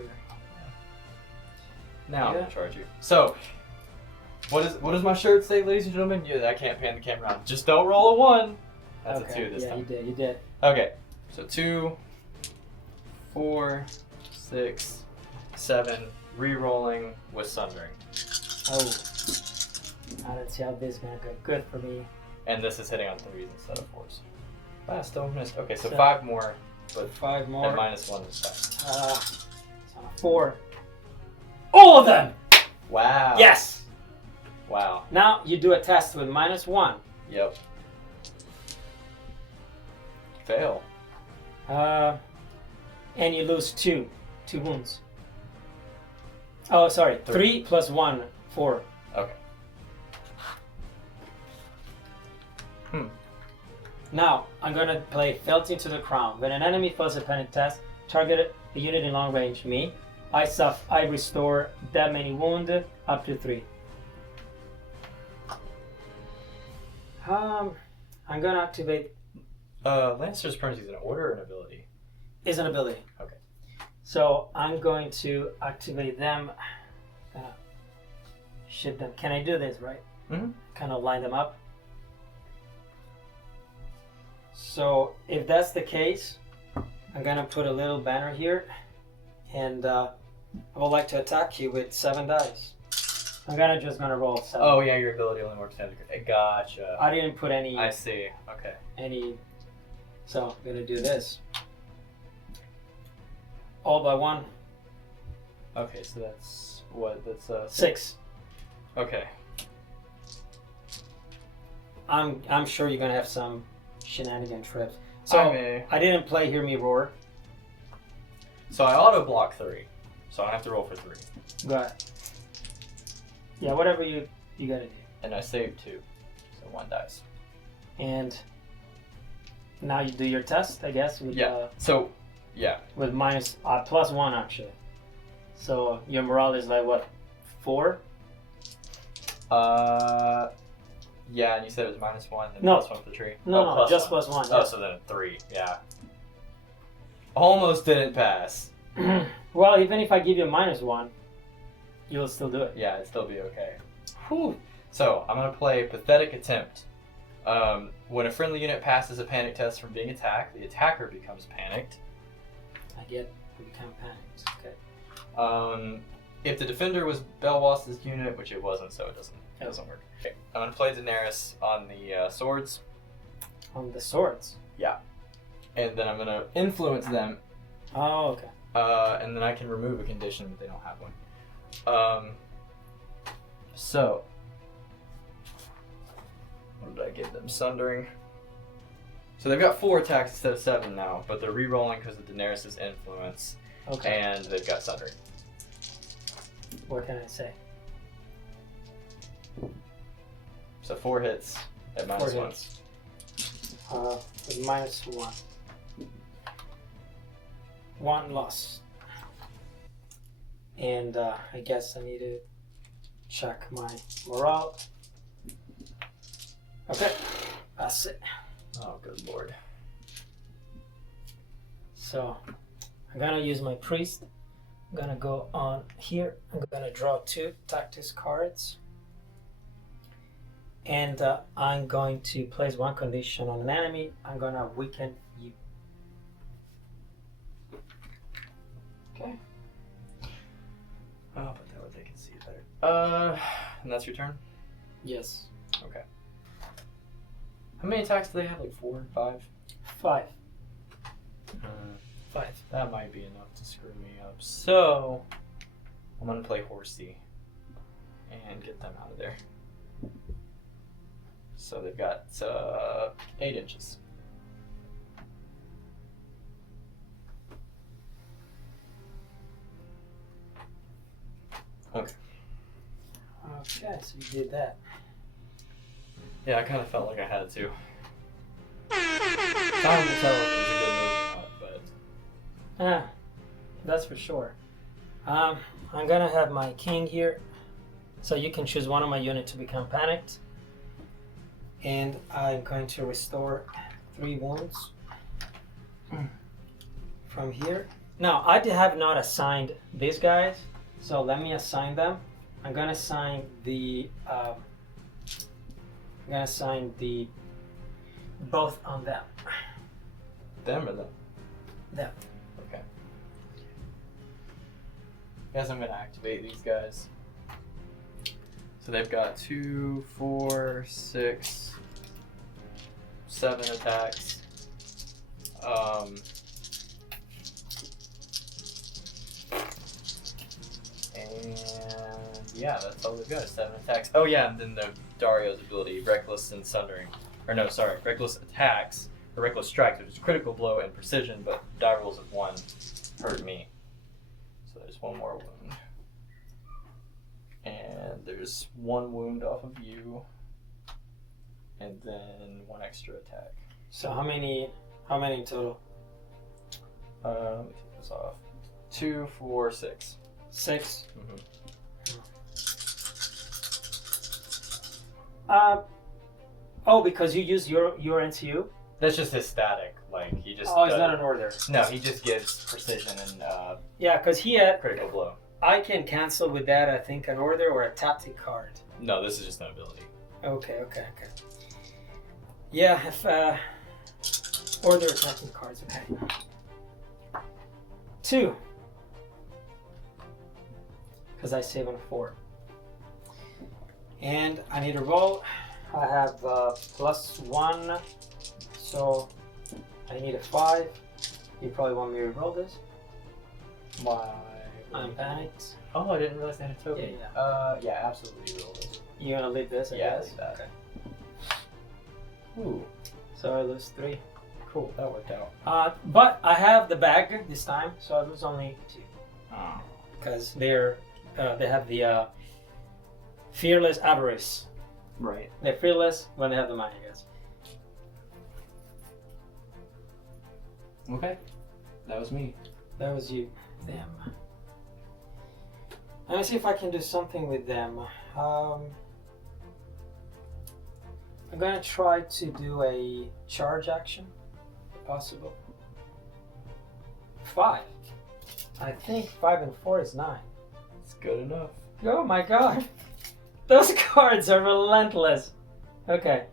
Now I'm Yeah. gonna charge you. So, what does my shirt say, ladies and gentlemen? Yeah, I can't pan the camera on. Just don't roll a 1. That's Okay. a 2 this yeah, time. you did. Okay, so 2, 4, 6, 7, re-rolling with Sundering. Oh. I don't see how this is gonna go good for me. And this is hitting on 3s instead of 4s. Ah, still missed. Okay, so So- 5 more, but 5 more. and -1 this time. It's on a 4. All of them! Wow. Yes! Wow. Now you do a test with -1. Yep. Fail. And you lose 2 wounds. Oh, sorry. 3 plus 1, 4. Okay. Now, I'm gonna play Felt into the Crown. When an enemy fails a panic test, target a unit in long range, me. I restore that many wound up to 3. I'm gonna activate Lannister's Primacy is an order or an ability? is an ability. Okay. So I'm going to activate them. Gonna ship them. Can I do this, right? Mhm. Kind of line them up. So if that's the case, I'm gonna put a little banner here, and I would like to attack you with 7 dice. I'm gonna roll 7. Oh yeah, your ability only works down to. Gotcha. I didn't put any. I see. Okay. So I'm gonna do this. All by 1. Okay, so that's what? That's 6. Okay. I'm sure you're gonna have some shenanigan trips. So I may. I didn't play Hear Me Roar. So I auto block 3, so I have to roll for 3, But yeah, whatever you gotta do. and I saved 2, so 1 dice. And now you do your test, I guess. With, Yeah. So, yeah. with plus 1 actually. So your morale is like what, 4? Yeah, and you said it was -1 and No. +1 for the tree. No, plus just 1. +1. Oh, so then 3. Yeah. Almost didn't pass. Well, even if I give you a -1, you'll still do it. Yeah, it'd still be okay. Whew. So I'm gonna play Pathetic Attempt. When a friendly unit passes a panic test from being attacked, the attacker becomes panicked. I get to become panicked. Okay. If the defender was Belwas' unit, which it wasn't, so it doesn't work. Okay. I'm gonna play Daenerys on the swords. On the swords. And then I'm gonna influence them, Oh, okay. and then I can remove a condition if they don't have one. So, what did I give them? Sundering. So they've got 4 attacks instead of 7 now, but they're re-rolling because of Daenerys' influence, Okay. and they've got Sundering. What can I say? So 4 hits at -1. 4 hits. With -1. 1 loss. And I guess I need to check my morale. Okay, that's it. Oh, good lord. So I'm gonna use my priest. I'm gonna go on here. I'm gonna draw 2 tactics cards. And I'm going to place 1 condition on an enemy. I'm gonna weaken you. Okay. Oh, but that way they can see it better. And that's your turn? Yes. Okay. How many attacks do they have? Like 4, 5? 5. 5. That might be enough to screw me up. So, I'm gonna play Horsey and get them out of there. So they've got 8 inches. Okay. Okay, so you did that. Yeah, I kind of felt like I had to. Time will tell if it was a good move or not, but Yeah, that's for sure. I'm gonna have my king here, so you can choose one of my unit to become panicked, and I'm going to restore 3 wounds from here. Now I have not assigned these guys, so let me assign them. I'm gonna assign the both on them. them or them? Them. Okay. Guess I'm gonna activate these guys. So they've got 2, 4, 6, 7 attacks. And yeah, that's all they've got, 7 attacks. Oh yeah, and then the Dario's ability, Reckless and Sundering. Or no, sorry, Reckless attacks, or Reckless strikes, which is critical blow and precision, but die rolls of 1 hurt me. So there's 1 more wound. And there's 1 wound off of you. And then 1 extra attack. So how many in total? Let me take this off. 2, 4, 6. 6. Mm-hmm. Oh, because you use your NCU? That's just his static. Like he just. Oh, it's not an order. No, he just gives precision and Yeah, because he had. critical blow. I can cancel with that. I think an order or a tactic card. No, this is just an ability. Okay. Yeah, if order attacking cards. Okay. 2. Because I save on 4. And I need to roll. I have +1, so I need a 5. You probably want me to roll this. Why? I'm panicked. Oh, I didn't realize they had a token. Yeah, absolutely roll this. You gonna leave this? I guess? Leave that. Okay. Ooh, So I lose 3. cool. That worked out. But I have the bag this time, so I lose only 2. Oh. Because they have the fearless avarice. Right. They're fearless when they have the money, I guess. Okay. That was me. That was you. Them. Let me see if I can do something with them. I'm gonna try to do a charge action, if possible. 5. I think 5 and 4 is 9. It's good enough. Oh my god. Those cards are relentless. Okay.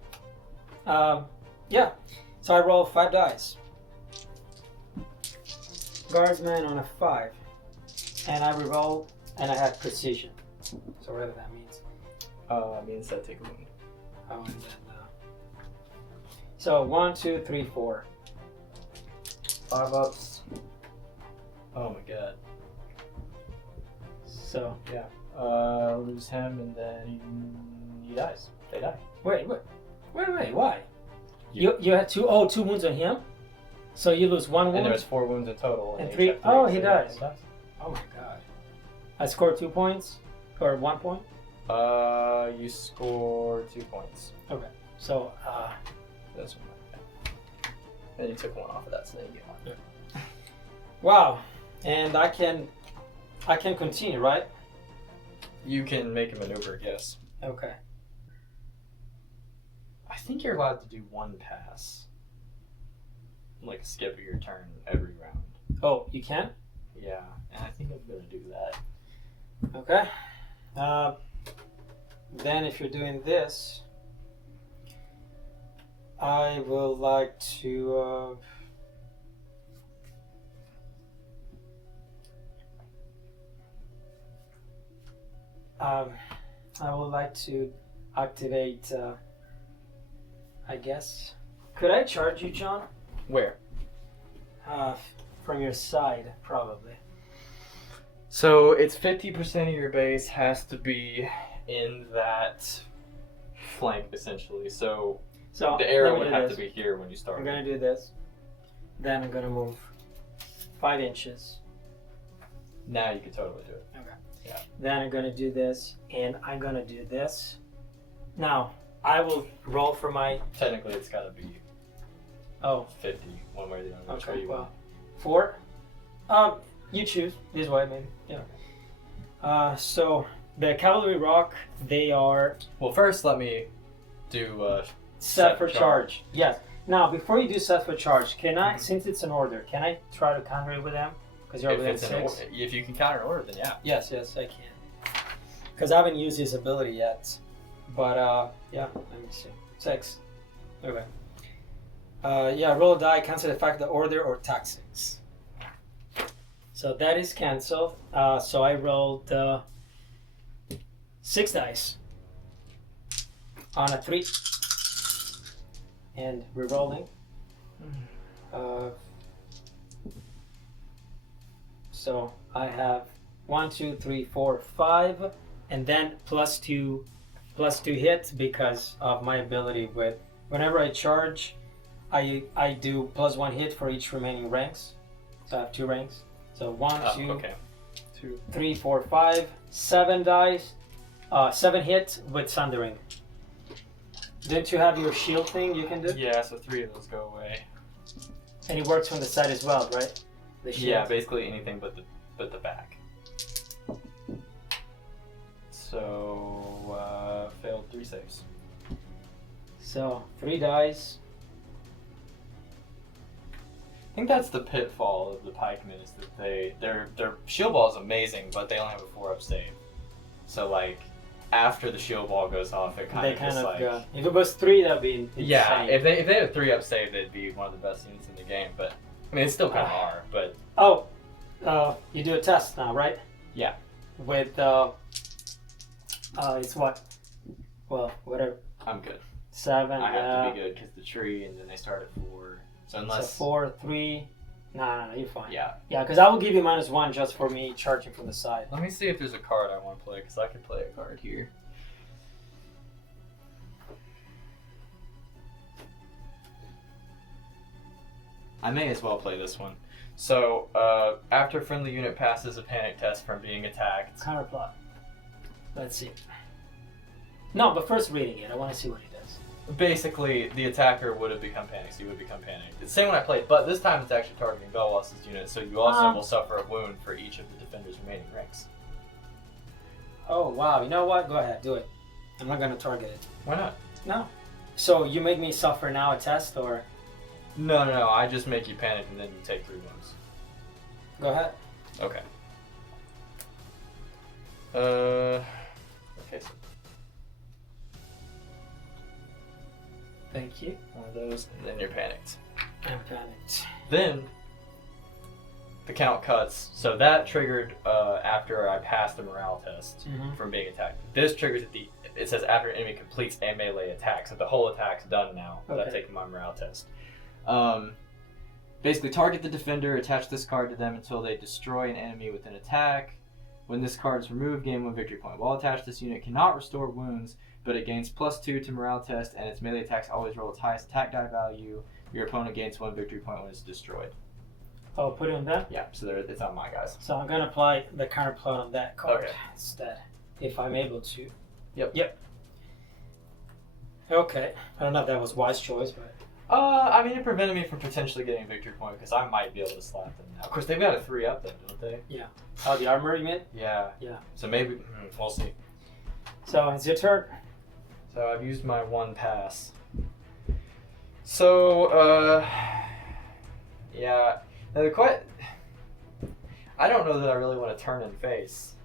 Yeah. So I roll 5 dice. Guardsman on a 5. And I reroll, and I have precision. So whatever that means. Means that take a wound. Oh, and then, so 1, 2, 3, 4. 5 ups. Oh my god. So Yeah. Lose him and then he dies. They die. wait, why? You had 2 wounds on him? So you lose 1 wound? And there's 4 wounds in total. And each 3 have oh, he so dies. He dies. Oh my god. I scored 2 points? Or 1 point? You score 2 points. Okay. So, This one. And you took 1 off of that, so then you get 1. Yeah. Wow. And I can continue, right? You can make a maneuver, yes. Okay. I think you're allowed to do 1 pass. Like skip your turn every round. Oh, you can? Yeah, and I think I'm gonna do that. Okay. Then if you're doing this, I would like to I would like to activate I guess. Could I charge you, John? Where? From your side, probably. So it's 50% of your base has to be in that flank, essentially. So So the arrow would have to be here when you start. I'm gonna do this. Then I'm gonna move 5 inches. Now you can totally do it. Then I'm gonna do this, and I'm gonna do this. Now I will roll for my. Technically, it's gotta be Oh. 50, one way or the other. Which way Okay. you Well, want. 4. You choose this way, maybe. Yeah. So the cavalry rock, they are Well, first let me do set for charge. Yes. Now, before you do set for charge, can I, since it's an order, can I try to counter it with them? Because you're already at 6. If you can counter an order, then yeah. Yes, I can. Because I haven't used his ability yet. But yeah, let me see. 6. Okay. Yeah, roll a die, cancel the fact of the order or tactics. So that is canceled. So I rolled 6 dice on a 3. And re-rolling. So I have 1, 2, 3, 4, 5, and then +2 hits because of my ability with whenever I charge, I do +1 hit for each remaining ranks. So I have 2 ranks. So 1, 2, 3, 4, 5, 7 dice, 7 hits with Sundering. Didn't you have your shield thing you can do? Yeah, so 3 of those go away. And it works from the side as well, right? The shield. Yeah, basically anything but the back. So failed 3 saves. So 3 dice. I think that's the pitfall of the pikemen is that their shield ball is amazing, but they only have a 4-up save. So like after the shield ball goes off, it kind of like if it was 3, that'd be insane. yeah. If they had a 3-up save, they'd be one of the best units in the game. But I mean, it's still kind of hard. But you do a test now, right? Yeah. With it's what? Well, whatever. I'm good. 7. I have to be good because the tree, and then they start at 4. So unless 4, 3. No, you're fine. Yeah. Yeah, because I will give you -1 just for me charging from the side. Let me see if there's a card I want to play because I could play a card here. I may as well play this one. So, after a friendly unit passes a panic test from being attacked. Counterplot. Let's see. No, but first reading it. I want to see what he does. Basically, the attacker would have become panicked, so you would become panicked. It's the same when I played, but this time it's actually targeting Belwas' unit, so you also will suffer a wound for each of the defender's remaining ranks. Oh, wow. You know what? Go ahead. Do it. I'm not going to target it. Why not? No. So you make me suffer now a test, or? No. I just make you panic, and then you take 3 wounds. Go ahead. Okay. Okay, so Thank you. one of those, and then you're panicked. I'm panicked. Then the count cuts. So that triggered after I passed the morale test from being attacked. This triggers at it says after an enemy completes a melee attack. So the whole attack's done now. Okay. I've taken my morale test. Basically, target the defender, attach this card to them until they destroy an enemy with an attack. When this card is removed, gain 1 victory point. While attached, this unit cannot restore wounds, but it gains +2 to morale test, and its melee attacks always roll its highest attack die value. Your opponent gains 1 victory point when it's destroyed. Oh, put it on that? Yeah, so it's on my guys. So I'm going to apply the counterplot on that card Okay. instead, if I'm able to. Yep. Okay. I don't know if that was wise choice, but... I mean, it prevented me from potentially getting a victory point because I might be able to slap them now. Of course, they've got a 3-up though, don't they? Yeah. Oh, the armor you mean? Yeah. Yeah. So maybe, we'll see. So it's your turn. So I've used my 1 pass. So, yeah. Now I don't know that I really want to turn and face.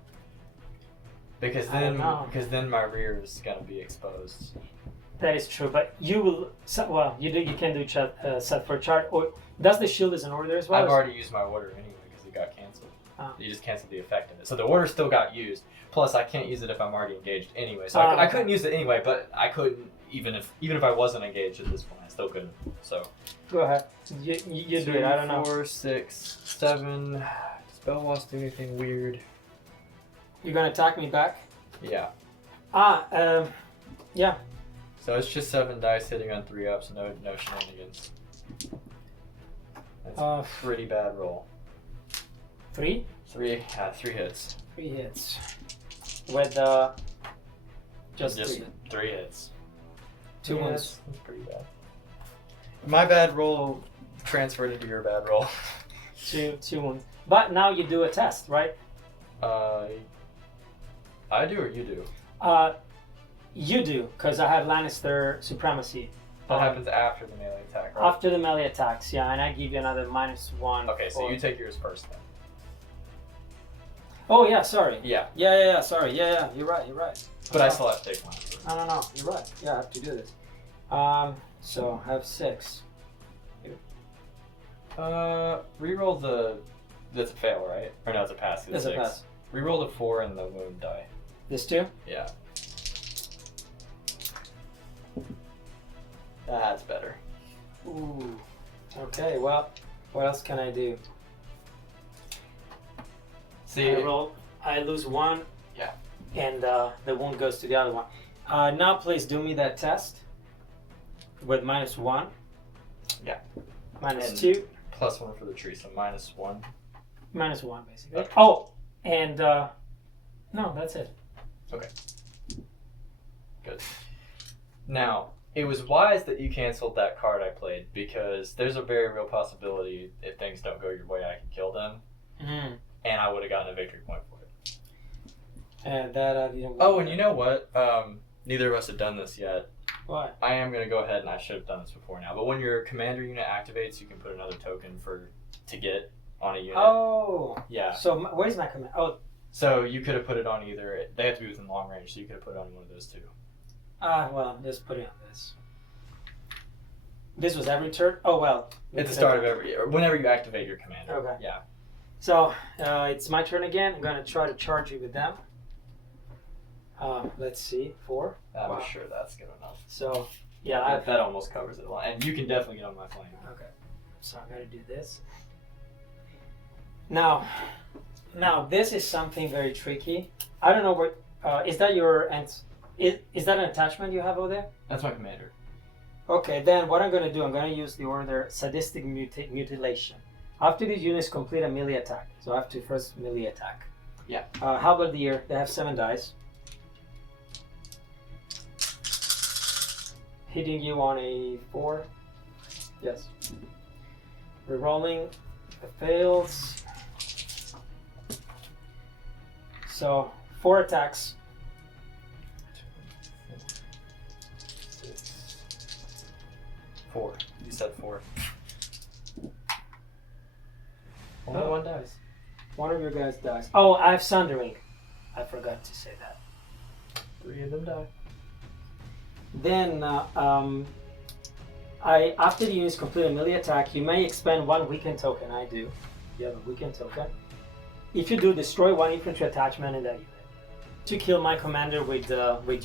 Because then my rear is going to be exposed. That is true, but you will. Well, you can do set for charge. Or does the shield as an order as well? I've already used my order anyway because it got canceled. Oh. You just canceled the effect of it, so the order still got used. Plus, I can't use it if I'm already engaged anyway. So I couldn't use it anyway, but I couldn't even if I wasn't engaged at this point. I still couldn't. So go ahead. You do it. I don't know. 4, 6, 7. Does Belwas do anything weird? You're gonna attack me back? Yeah. Yeah. So it's just 7 dice hitting on 3-ups, no shenanigans. That's a pretty bad roll. 3? 3 hits. 3 hits. With just 3. 3 hits. 2 wounds. That's pretty bad. My bad roll transferred into your bad roll. Two wounds. But now you do a test, right? I do or you do? You do, because I have Lannister supremacy. That happens after the melee attack, right? After the melee attacks, yeah, and I give you another -1. Okay, so you take yours first then. Oh yeah, sorry. Yeah. Yeah, sorry. Yeah, you're right. But I still have to take mine first. No, you're right. Yeah, I have to do this. So I have 6. Reroll the. That's a fail, right? Or no, it's a pass. It's a pass. Reroll the 4 and the wound die. This too? Yeah. That's better. Ooh. Okay, well, what else can I do? See, I lose 1. Yeah. And the wound goes to the other one. Now please do me that test with -1. Yeah. -2. +1 for the tree, so -1. -1 basically. Okay. Oh, and no, that's it. Okay. Good. Now, it was wise that you canceled that card I played because there's a very real possibility if things don't go your way, I can kill them, and I would have gotten a victory point for it. And that I didn't. Oh, and you know what? Neither of us have done this yet. What? I am gonna go ahead, and I should have done this before now. But when your commander unit activates, you can put another token to get on a unit. Oh. Yeah. So where's my command? Oh. So you could have put it on either. They have to be within long range, so you could have put it on one of those two. Well, just put it on this. This was every turn? Oh, well. At the start of every year, whenever you activate your commander. Okay. Yeah. So, it's my turn again. I'm going to try to charge you with them. Let's see. 4. I'm sure that's good enough. So, yeah. That almost covers it a lot. And you can definitely get on my flank. Okay. So I'm going to do this. Now, this is something very tricky. I don't know what... is that your... Is that an attachment you have over there? That's my commander. Okay, then what I'm going to do, I'm going to use the order Sadistic Mutilation. After these units complete a melee attack, so I have to first melee attack. Yeah. Halberdier, they have 7 dice. Hitting you on a 4. Yes. Rerolling, it fails. So, 4 attacks. 4. You said 4. Only 1 dice. One of your guys dies. Oh, I have Sundering. I forgot to say that. 3 of them die. Then, after the units complete a melee attack, you may expend 1 weakened token. I do. You have a weakened token. If you do, destroy 1 infantry attachment in that unit. To kill my commander with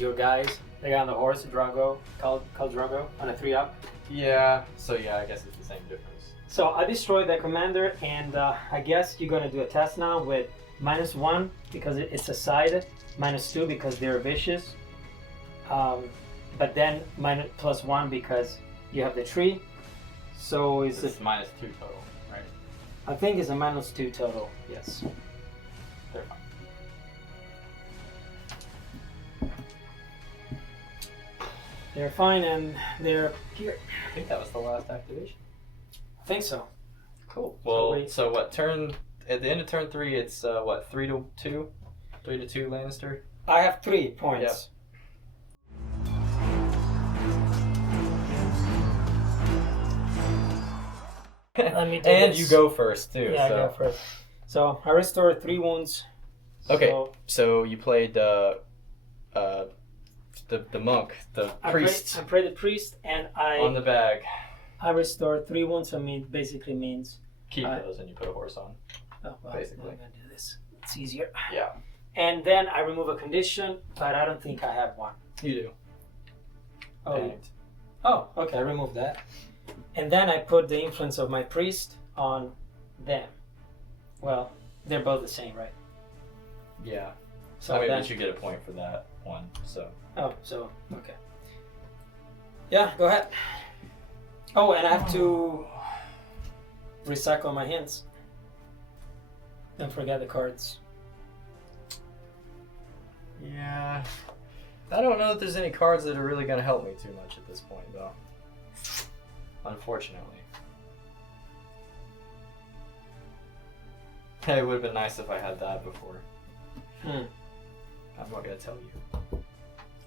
your guys. The guy on the horse, Drago, called Drago, on a 3-up. Yeah, so yeah, I guess it's the same difference. So I destroyed that commander, and I guess you're gonna do a test now with -1 because it's a side, -2 because they're vicious, but then +1 because you have the tree. So it's -2 total, right? I think it's a -2 total. Yes. They're fine. They're fine, and they're here. I think that was the last activation. I think so. Cool. Well, so what, at the end of turn 3, it's what, 3-2? 3-2 Lannister? I have 3 points. Let me do and this. you go first, too. Yeah, so. I go first. So I restore 3 wounds. Okay, so you played the monk, the priest. I played the priest, and on the bag. I restore 3 wounds. So basically means Keep those and you put a horse on. Oh, well, basically. I'm gonna do this. It's easier. Yeah. And then I remove a condition, but I don't think I have one. You do. Oh. Tanked. Oh, okay. I remove that, and then I put the influence of my priest on them. Well, they're both the same, right? Yeah. So I mean, then, we should get a point for that one. So. Oh, so okay. Yeah, go ahead. Oh, and I have to recycle my hints. Don't forget the cards. Yeah. I don't know if there's any cards that are really going to help me too much at this point, though. Unfortunately. It would have been nice if I had that before. I'm not gonna tell you.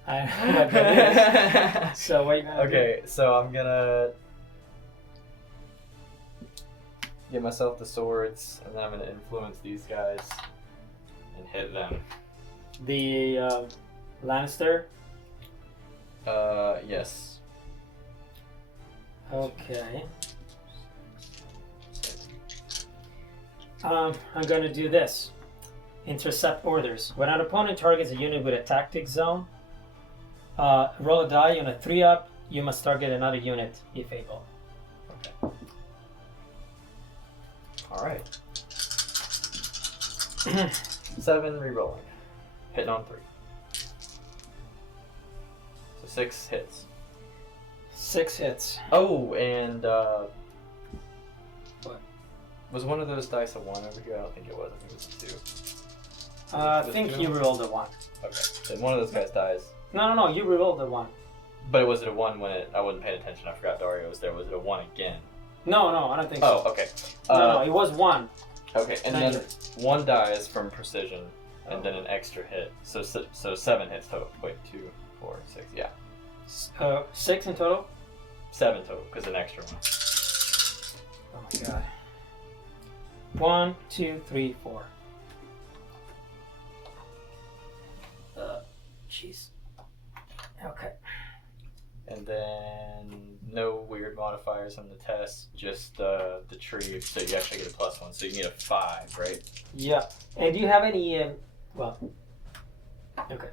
I know what that is. So what you gonna do? Okay, so I'm gonna get myself the swords, and then I'm gonna influence these guys and hit them. The Lannister. Yes. Okay. I'm gonna do this. Intercept orders. When an opponent targets a unit with a tactic zone, roll a die on a 3-up. You must target another unit if able. Okay. All right. 7 re-rolling, hitting on 3. So 6 hits. 6 hits. Oh, and What? Was one of those dice a 1 over here? I don't think it was. I think it was a 2. I think you rolled a 1. Okay. Then one of those guys dies. No. You rolled a 1. But was it a 1 when I wasn't paying attention? I forgot Dario was there. Was it a 1 again? No, I don't think Oh, so. okay. No, it was 1. Okay, and then Negative. 1 dies from precision, and then an extra hit. So 7 hits total. Wait, 2, 4, 6. Yeah, 6 in total. 7 total because an extra one. Oh my god. 1, 2, 3, 4. Jeez. Okay. And then no weird modifiers on the test, just the tree. So you actually get a +1. So you get a 5, right? Yeah. And do you have any? Well. Okay.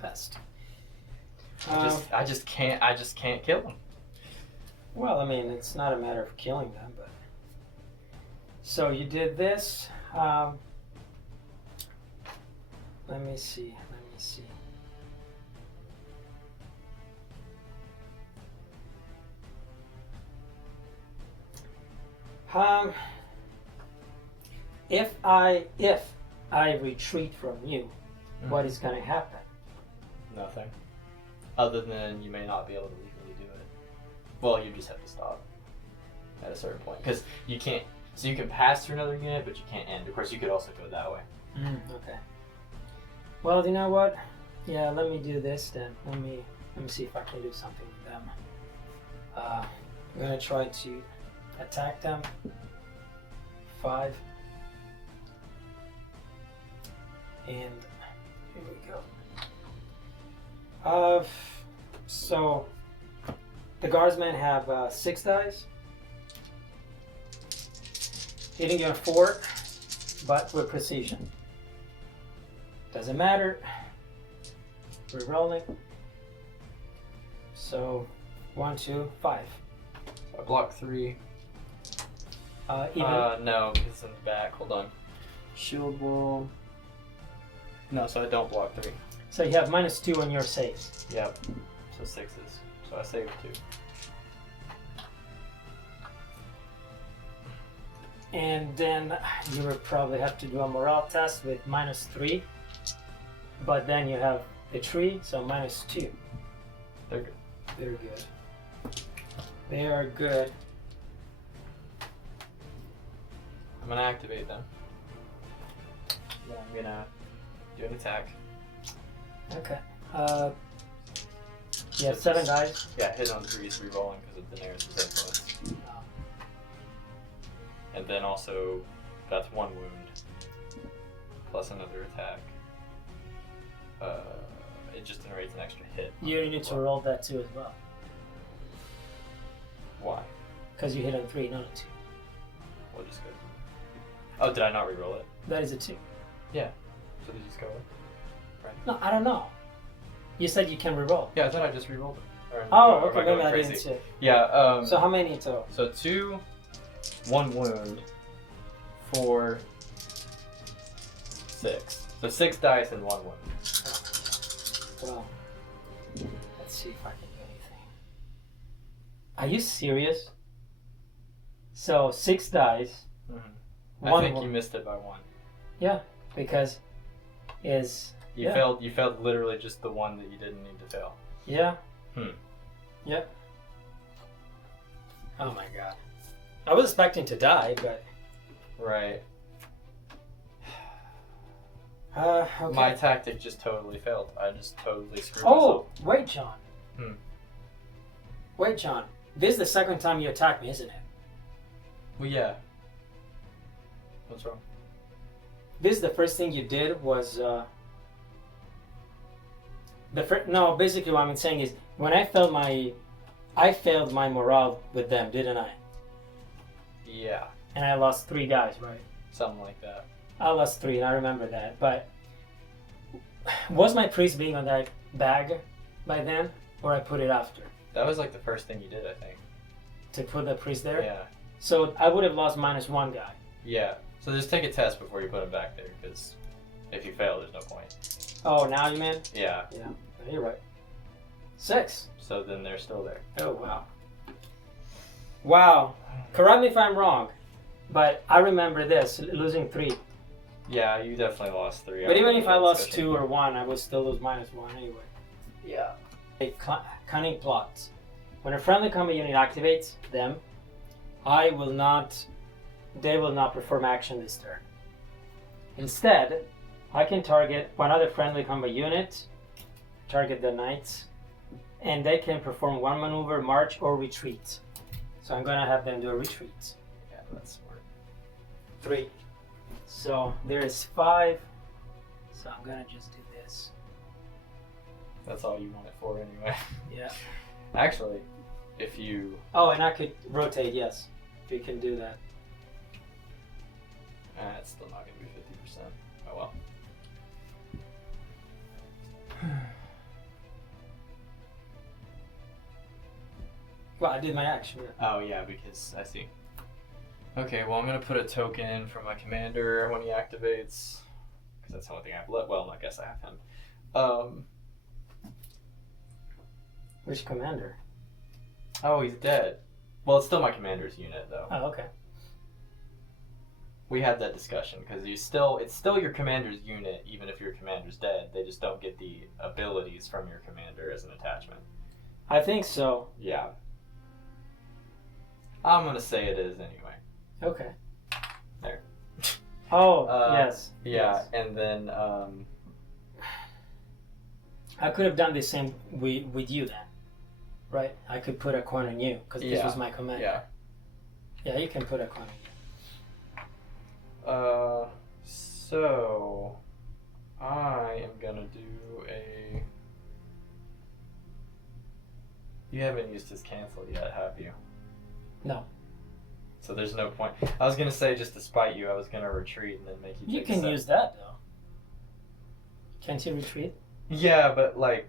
Best. I just can't kill them. Well, I mean, it's not a matter of killing them, but. So you did this. Let me see. If I retreat from you, what is going to happen? Nothing. Other than you may not be able to legally do it. Well, you just have to stop at a certain point because you can't. So you can pass through another unit, but you can't end. Of course, you could also go that way. Okay. Well, you know what? Yeah, let me do this then. Let me see if I can do something with them. I'm gonna try to attack them. 5. And here we go. So the guardsmen have 6 dice. Hitting you on 4, but with precision. Doesn't matter. We're rolling. So 1, 2, 5. I block 3. Even. No, because it's in the back. Hold on. Shield wall. No, so I don't block 3. So you have -2 on your saves. Yep. So 6s. So I saved 2. And then you will probably have to do a morale test with -3. But then you have the tree, so -2. They're good. They're good. They are good. I'm gonna activate them. Then I'm gonna do an attack. Okay. You have 7 dice. Yeah, hit on 3 is re-rolling because of Daenerys' influence. And then also, that's 1 wound. Plus another attack. It just generates an extra hit. You need to roll that too as well. Why? Because you hit on 3, not on 2. We'll just go. Oh, did I not re-roll it? That is a 2. Yeah. So did you just go with? Right. No, I don't know. You said you can re-roll. Yeah, I thought I just re-rolled it. Or Oh, am okay, going maybe I crazy? didn't see. Yeah. So how many in total? So 2, 1 wound, 4, 6. So 6 dice and 1 wound. Well, let's see if I can do anything. Are you serious? So 6 dice. I think you missed it by 1. Yeah, because You failed. You failed literally just the one that you didn't need to fail. Yeah. Hmm. Yep. Oh my god. I was expecting to die, but... Right. Okay. My tactic just totally failed. I just totally screwed Oh, myself. wait, John. Hmm. Wait, John. This is the second time you attacked me, isn't it? Well, yeah. What's wrong? This is the first thing you did was... No, basically what I'm saying is, when I failed my morale with them, didn't I? Yeah. And I lost 3 guys, right? Something like that. I lost 3, and I remember that. But was my priest being on that bag by then, or I put it after? That was like the first thing you did, I think. To put the priest there? Yeah. So I would have lost -1 guy. Yeah. So just take a test before you put him back there, because if you fail, there's no point. Oh, now you mean? Yeah. Yeah, you're right. 6. So then they're still there. Oh, wow. Wow. Correct me if I'm wrong, but I remember this, losing 3. Yeah, you definitely lost 3. But even if I lost 2 or 1, I would still lose -1 anyway. Yeah. A cunning plot. When a friendly combat unit activates them, they will not perform action this turn. Instead, I can target one other friendly combat unit, target the knights, and they can perform 1 maneuver, march, or retreat. So I'm gonna have them do a retreat. Yeah, that's smart. 3. So there is 5. So I'm gonna just do this. That's all you want it for anyway. Yeah. Actually, if you... Oh, and I could rotate, yes. We can do that. it's still not going to be 50%. Oh well. Well, I did my action. Yeah. Oh yeah, because I see. Okay, well I'm going to put a token for my commander when he activates. Because that's the only thing I have left. Well, I guess I have him. Which commander? Oh, he's dead. Well, it's still my commander's unit, though. Oh, okay. We had that discussion because it's still your commander's unit, even if your commander's dead. They just don't get the abilities from your commander as an attachment. I think so. Yeah. I'm gonna say it is anyway. Okay. There. Oh, yes. Yeah, Yes. and then I could have done the same with you then, right? I could put a coin on you because this was my command. yeah. Yeah, you can put a coin on you. So I am gonna do a. You haven't used his cancel yet, have you? No. So there's no point. I was gonna say just to spite you, I was gonna retreat and then make you. You take can a use that though. Can't you retreat? Yeah, but like,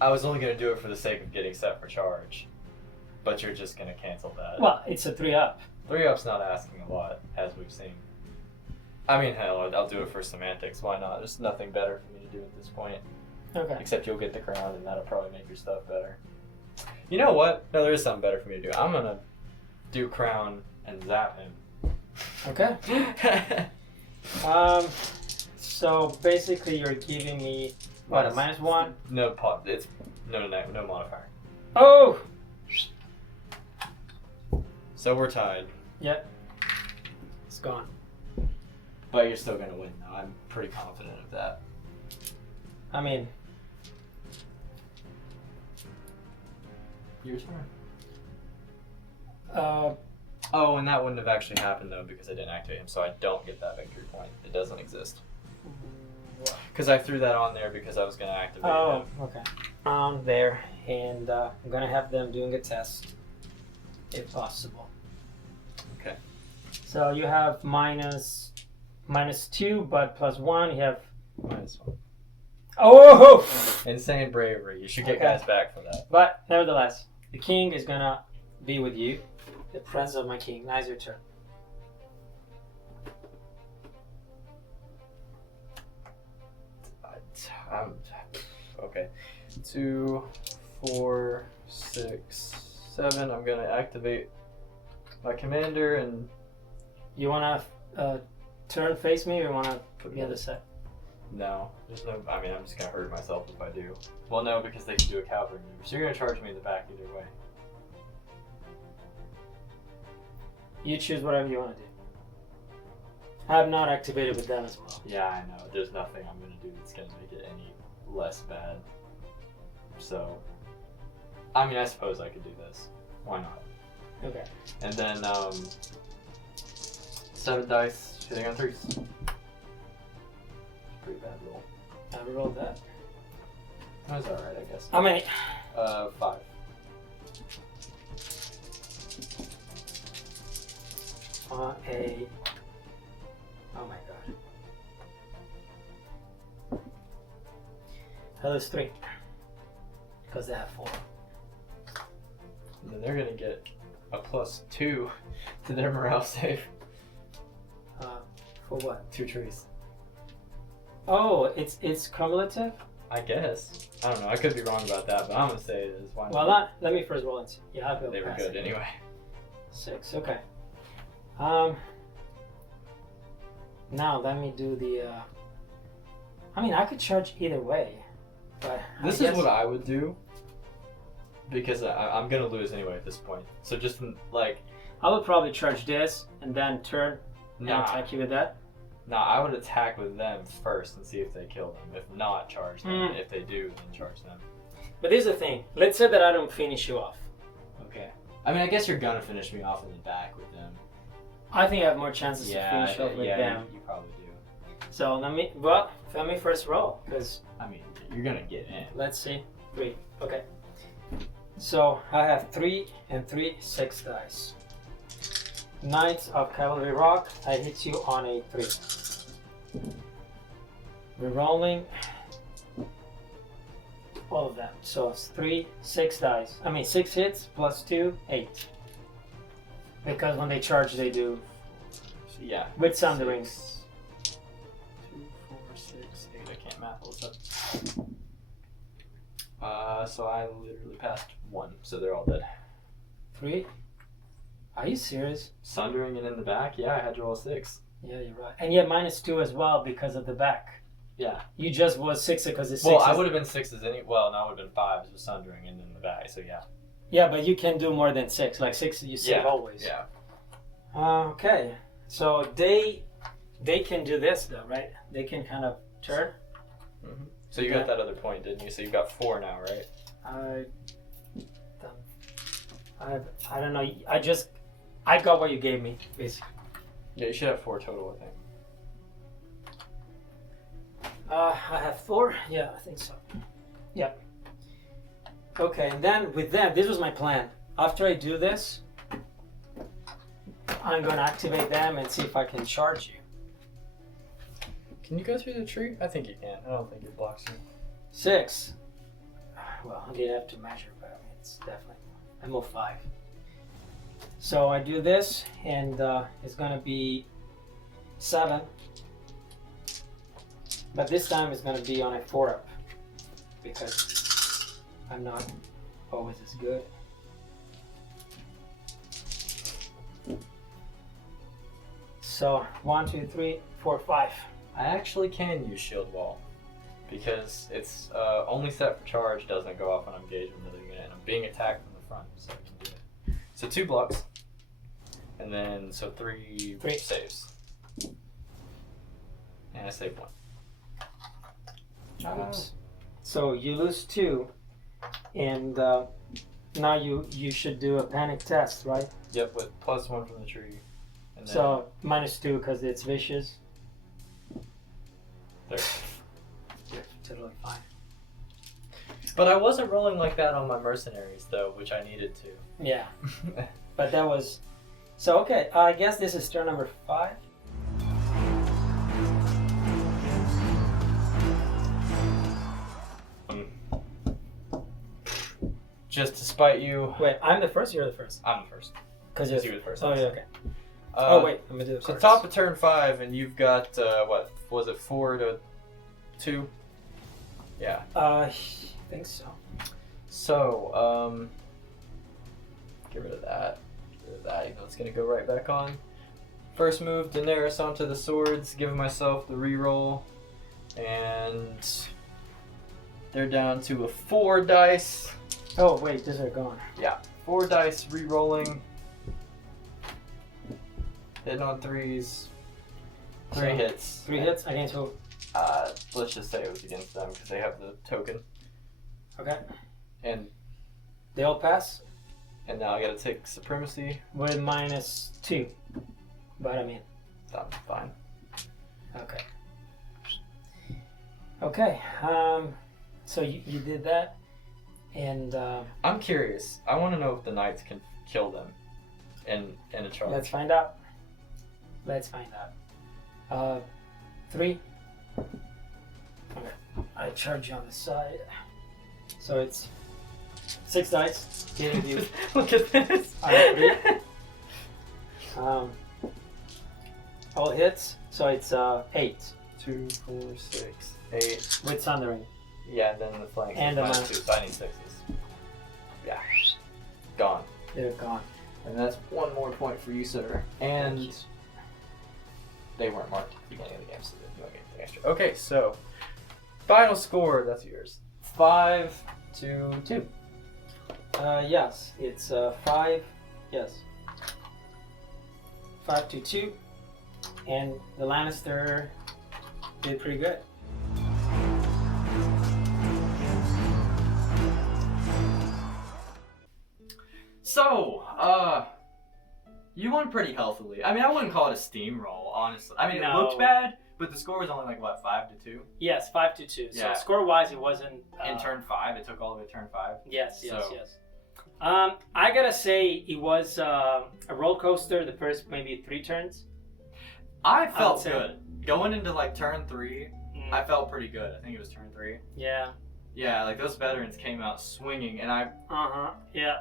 I was only gonna do it for the sake of getting set for charge. But you're just gonna cancel that. Well, it's a 3-up. 3-up's not asking a lot, as we've seen. I mean, hell, I'll do it for semantics. Why not? There's nothing better for me to do at this point. Okay. Except you'll get the crown, and that'll probably make your stuff better. You know what? No, there is something better for me to do. I'm gonna do crown and zap him. Okay. So basically, you're giving me what, a -1? No pot. It's no modifier. Oh. So we're tied. Yep. It's gone. But you're still gonna win, though. I'm pretty confident of that. I mean, Your turn. Oh, and that wouldn't have actually happened though because I didn't activate him, so I don't get that victory point. It doesn't exist. Because I threw that on there because I was gonna activate him. Oh, okay. There, and I'm gonna have them doing a test, if possible. Okay. So you have -2, but +1. You have. -1. Oh! Insane bravery. You should get Okay. guys back for that. But nevertheless, the king is gonna be with you. The presence of my king. Now's your turn. Okay. 2, 4, 6, 7. I'm gonna activate my commander and You wanna turn face me, or you wanna put the other side? no, there's no. I mean, I'm just gonna hurt myself if I do. Well, no, because they can do a cavalry move. So you're gonna charge me in the back either way. You choose whatever you want to do. I have not activated with them as well. Yeah, I know. There's nothing I'm gonna do that's gonna make it any less bad. So, I mean, I suppose I could do this. Why not? Okay. And then 7 dice, hitting on 3s. Pretty bad roll. I rolled that. That's alright, I guess. How many? 5. Oh my god. I lose 3. Because they have 4. And then they're gonna get a +2 to their morale save. For what? 2 trees. Oh, it's cumulative? I guess. I don't know. I could be wrong about that, but I'm gonna say it is. Why Well, not? let me first roll and see. You have to They were pass good it. anyway. 6, okay. Now let me do the. I mean, I could charge either way, but This is what I would do. Because I'm gonna lose anyway at this point. So just like, I would probably charge this and then turn and attack you with that. I would attack with them first and see if they kill them. If not, charge them. If they do, then charge them. But here's the thing. Let's say that I don't finish you off. Okay. I mean, I guess you're gonna finish me off in the back with them. I think I have more chances to finish off with them. You probably do. So let me first roll, because I mean, you're gonna get in. let's see. 3. Okay. So I have 3 and 3, 6 dice. Knights of Cavalry Rock, I hit you on a 3. We're rolling all of them. So it's 3, 6 dice. I mean 6 hits plus 2, 8. Because when they charge, they do. So, yeah. With Thunderings. 2, 4, 6, 8. I can't math all this up. So I literally passed 1, so they're all dead. 3? Are you serious? Sundering and in the back? Yeah, I had to roll a 6. Yeah, you're right. And you have -2 as well because of the back. Yeah. You just was 6 because it's 6. Well, I would have been 6s any. Well, no, I would have been 5s with Sundering and in the back, so yeah. Yeah, but you can do more than 6. Like 6, you save always. Yeah. Okay. So they can do this though, right? They can kind of turn. Mm-hmm. So you got that other point, didn't you? So you've got 4 now, right? I don't know. I got what you gave me, basically. Yeah, you should have 4 total, I think. I have 4. Yeah, I think so. Yeah. Okay, and then with them, this was my plan. After I do this, I'm gonna activate them and see if I can charge you. Can you go through the tree? I think you can. I don't think it blocks you. 6. Well, I did have to measure, but I mean, it's definitely. I move 5. So I do this, and it's gonna be 7. But this time it's gonna be on a 4-up because I'm not always as good. So 1, 2, 3, 4, 5. I actually can use Shield Wall because it's only set for charge, doesn't go off when I'm engaged with another unit, and I'm being attacked from the front, so I can do it. So 2 blocks, and then so 3 saves, and I save 1. Oops. So you lose 2, and now you should do a panic test, right? Yep, with +1 from the tree. And then So -2 because it's vicious. there. You're totally fine. But I wasn't rolling like that on my mercenaries though, which I needed to. Yeah, but that was. So okay, I guess this is turn number 5. Just to spite you, Wait, I'm the first. You're the first. I'm the first. Because You were the first. Oh yeah, okay. Uh, wait, I'm gonna do the So cards. top of turn 5, and you've got what was it, 4 to 2? Yeah. I think so. So get rid of that. Get rid of that. Even though it's gonna go right back on. First move, Daenerys onto the swords, giving myself the reroll, and they're down to a 4 dice. Oh wait, these are gone. Yeah, 4 dice re-rolling. Hitting on threes. 3 hits. 3 hits against who? Let's just say it was against them because they have the token. Okay. And They all pass now I gotta take supremacy. with -2. But I mean, That's fine. okay. Okay. So you did that, and I'm curious. I want to know if the knights can kill them in a charge. let's find out. Let's find out. 3. Okay. I charge you on the side. So it's 6 dice. Give you. Look at this. I have 3. All hits. So it's 8 2, 4, 6, 8. with Sundering. Yeah, and then the flank. And is the -2, so I need 6s. Yeah. Gone. They're gone. And that's 1 more point for you, sir. And they weren't marked at the beginning of the game, so you don't get anything extra. Okay, so final score, that's yours. 5-2. Yes, it's 5. Yes. 5-2, and the Lannister did pretty good. So, you won pretty healthily. I mean, I wouldn't call it a steamroll, honestly. I mean, it No. looked bad, but the score was only like, what, 5-2? Yes, 5-2. Yeah. So score-wise, it wasn't. In turn 5, it took all the way to turn 5. Yes. So- Yes. I gotta say it was a roller coaster. The first maybe 3 turns. I would felt say- good. Going into like turn 3, Mm, I felt pretty good. I think it was turn 3. yeah. Yeah, like those veterans came out swinging, and Yeah.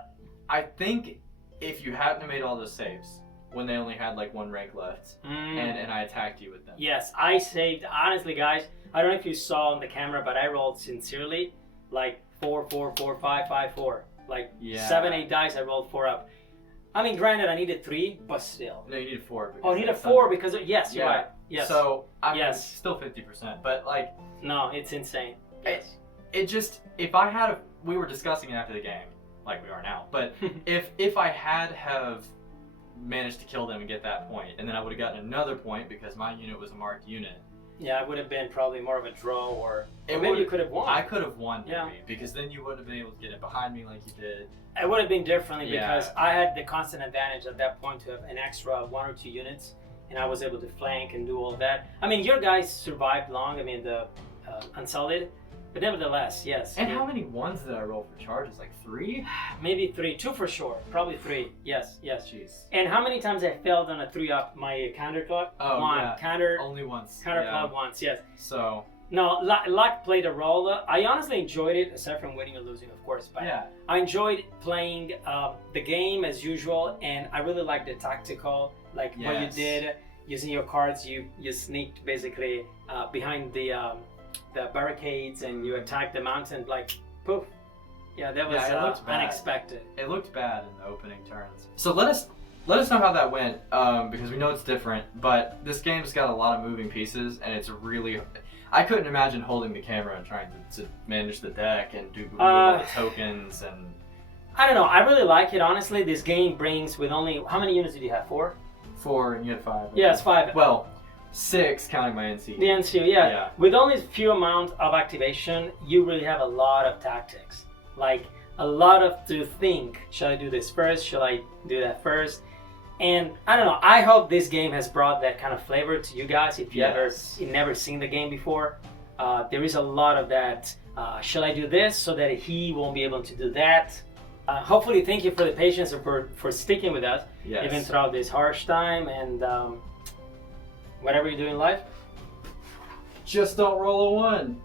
I think if you hadn't made all those saves when they only had like 1 rank left, and I attacked you with them. Yes, I saved. Honestly, guys, I don't know if you saw on the camera, but I rolled sincerely like 4, 4, 4, 5, 5, 4. Like Yeah. 7, 8 dice, I rolled 4 up. I mean, granted, I needed 3, but still. No, you needed 4. Oh, I needed that's 4 under- because yes, you're Yeah. right. Yes. So I mean, Yes. it's still 50%, but like No, it's insane. Yes. it just if I had we were discussing it after the game, like we are now, but if I had have managed to kill them and get that point, and then I would have gotten another point because my unit was a marked unit. Yeah, it would have been probably more of a draw, or It maybe you would- could have won. I could have won, maybe, Yeah. because then you wouldn't have been able to get it behind me like you did. It would have been differently Yeah. because I had the constant advantage at that point to have an extra 1 or 2 units, and I was able to flank and do all that. I mean, your guys survived long. I mean, the Unsullied, but nevertheless, yes. And how many 1s did I roll for charges? Like 3? Maybe 3, 2 for sure, probably 3. Yes. Jeez. And how many times I failed on a 3 up my counter clock? Oh, 1 yeah. counter Only once. counter Yeah. clock once. Yes. So No, luck played a role. I honestly enjoyed it, aside from winning or losing, of course. But yeah. I enjoyed playing the game as usual, and I really liked the tactical, like what you Yes. did using your cards. You sneaked basically behind the barricades, and you attacked the mountain. Like poof, yeah, that was Yeah, it looked bad. unexpected. It looked bad in the opening turns. So let us know how that went, because we know it's different. But this game's got a lot of moving pieces, and it's really. I couldn't imagine holding the camera and trying to manage the deck and do all the tokens and. I don't know. I really like it, honestly. This game brings with only how many units did you have? 4? 4 and you had 5. Yes, 5. Well, 6 counting my NC. The NCO, yeah. Yeah. With only few amount of activation, you really have a lot of tactics. Like a lot of to think. Shall I do this first? Shall I do that first? And I don't know. I hope this game has brought that kind of flavor to you guys. If you Yes. never seen the game before, there is a lot of that. Shall I do this so that he won't be able to do that? Hopefully, thank you for the patience and for sticking with us Yes. even throughout this harsh time and whatever you do in life. Just don't roll a 1.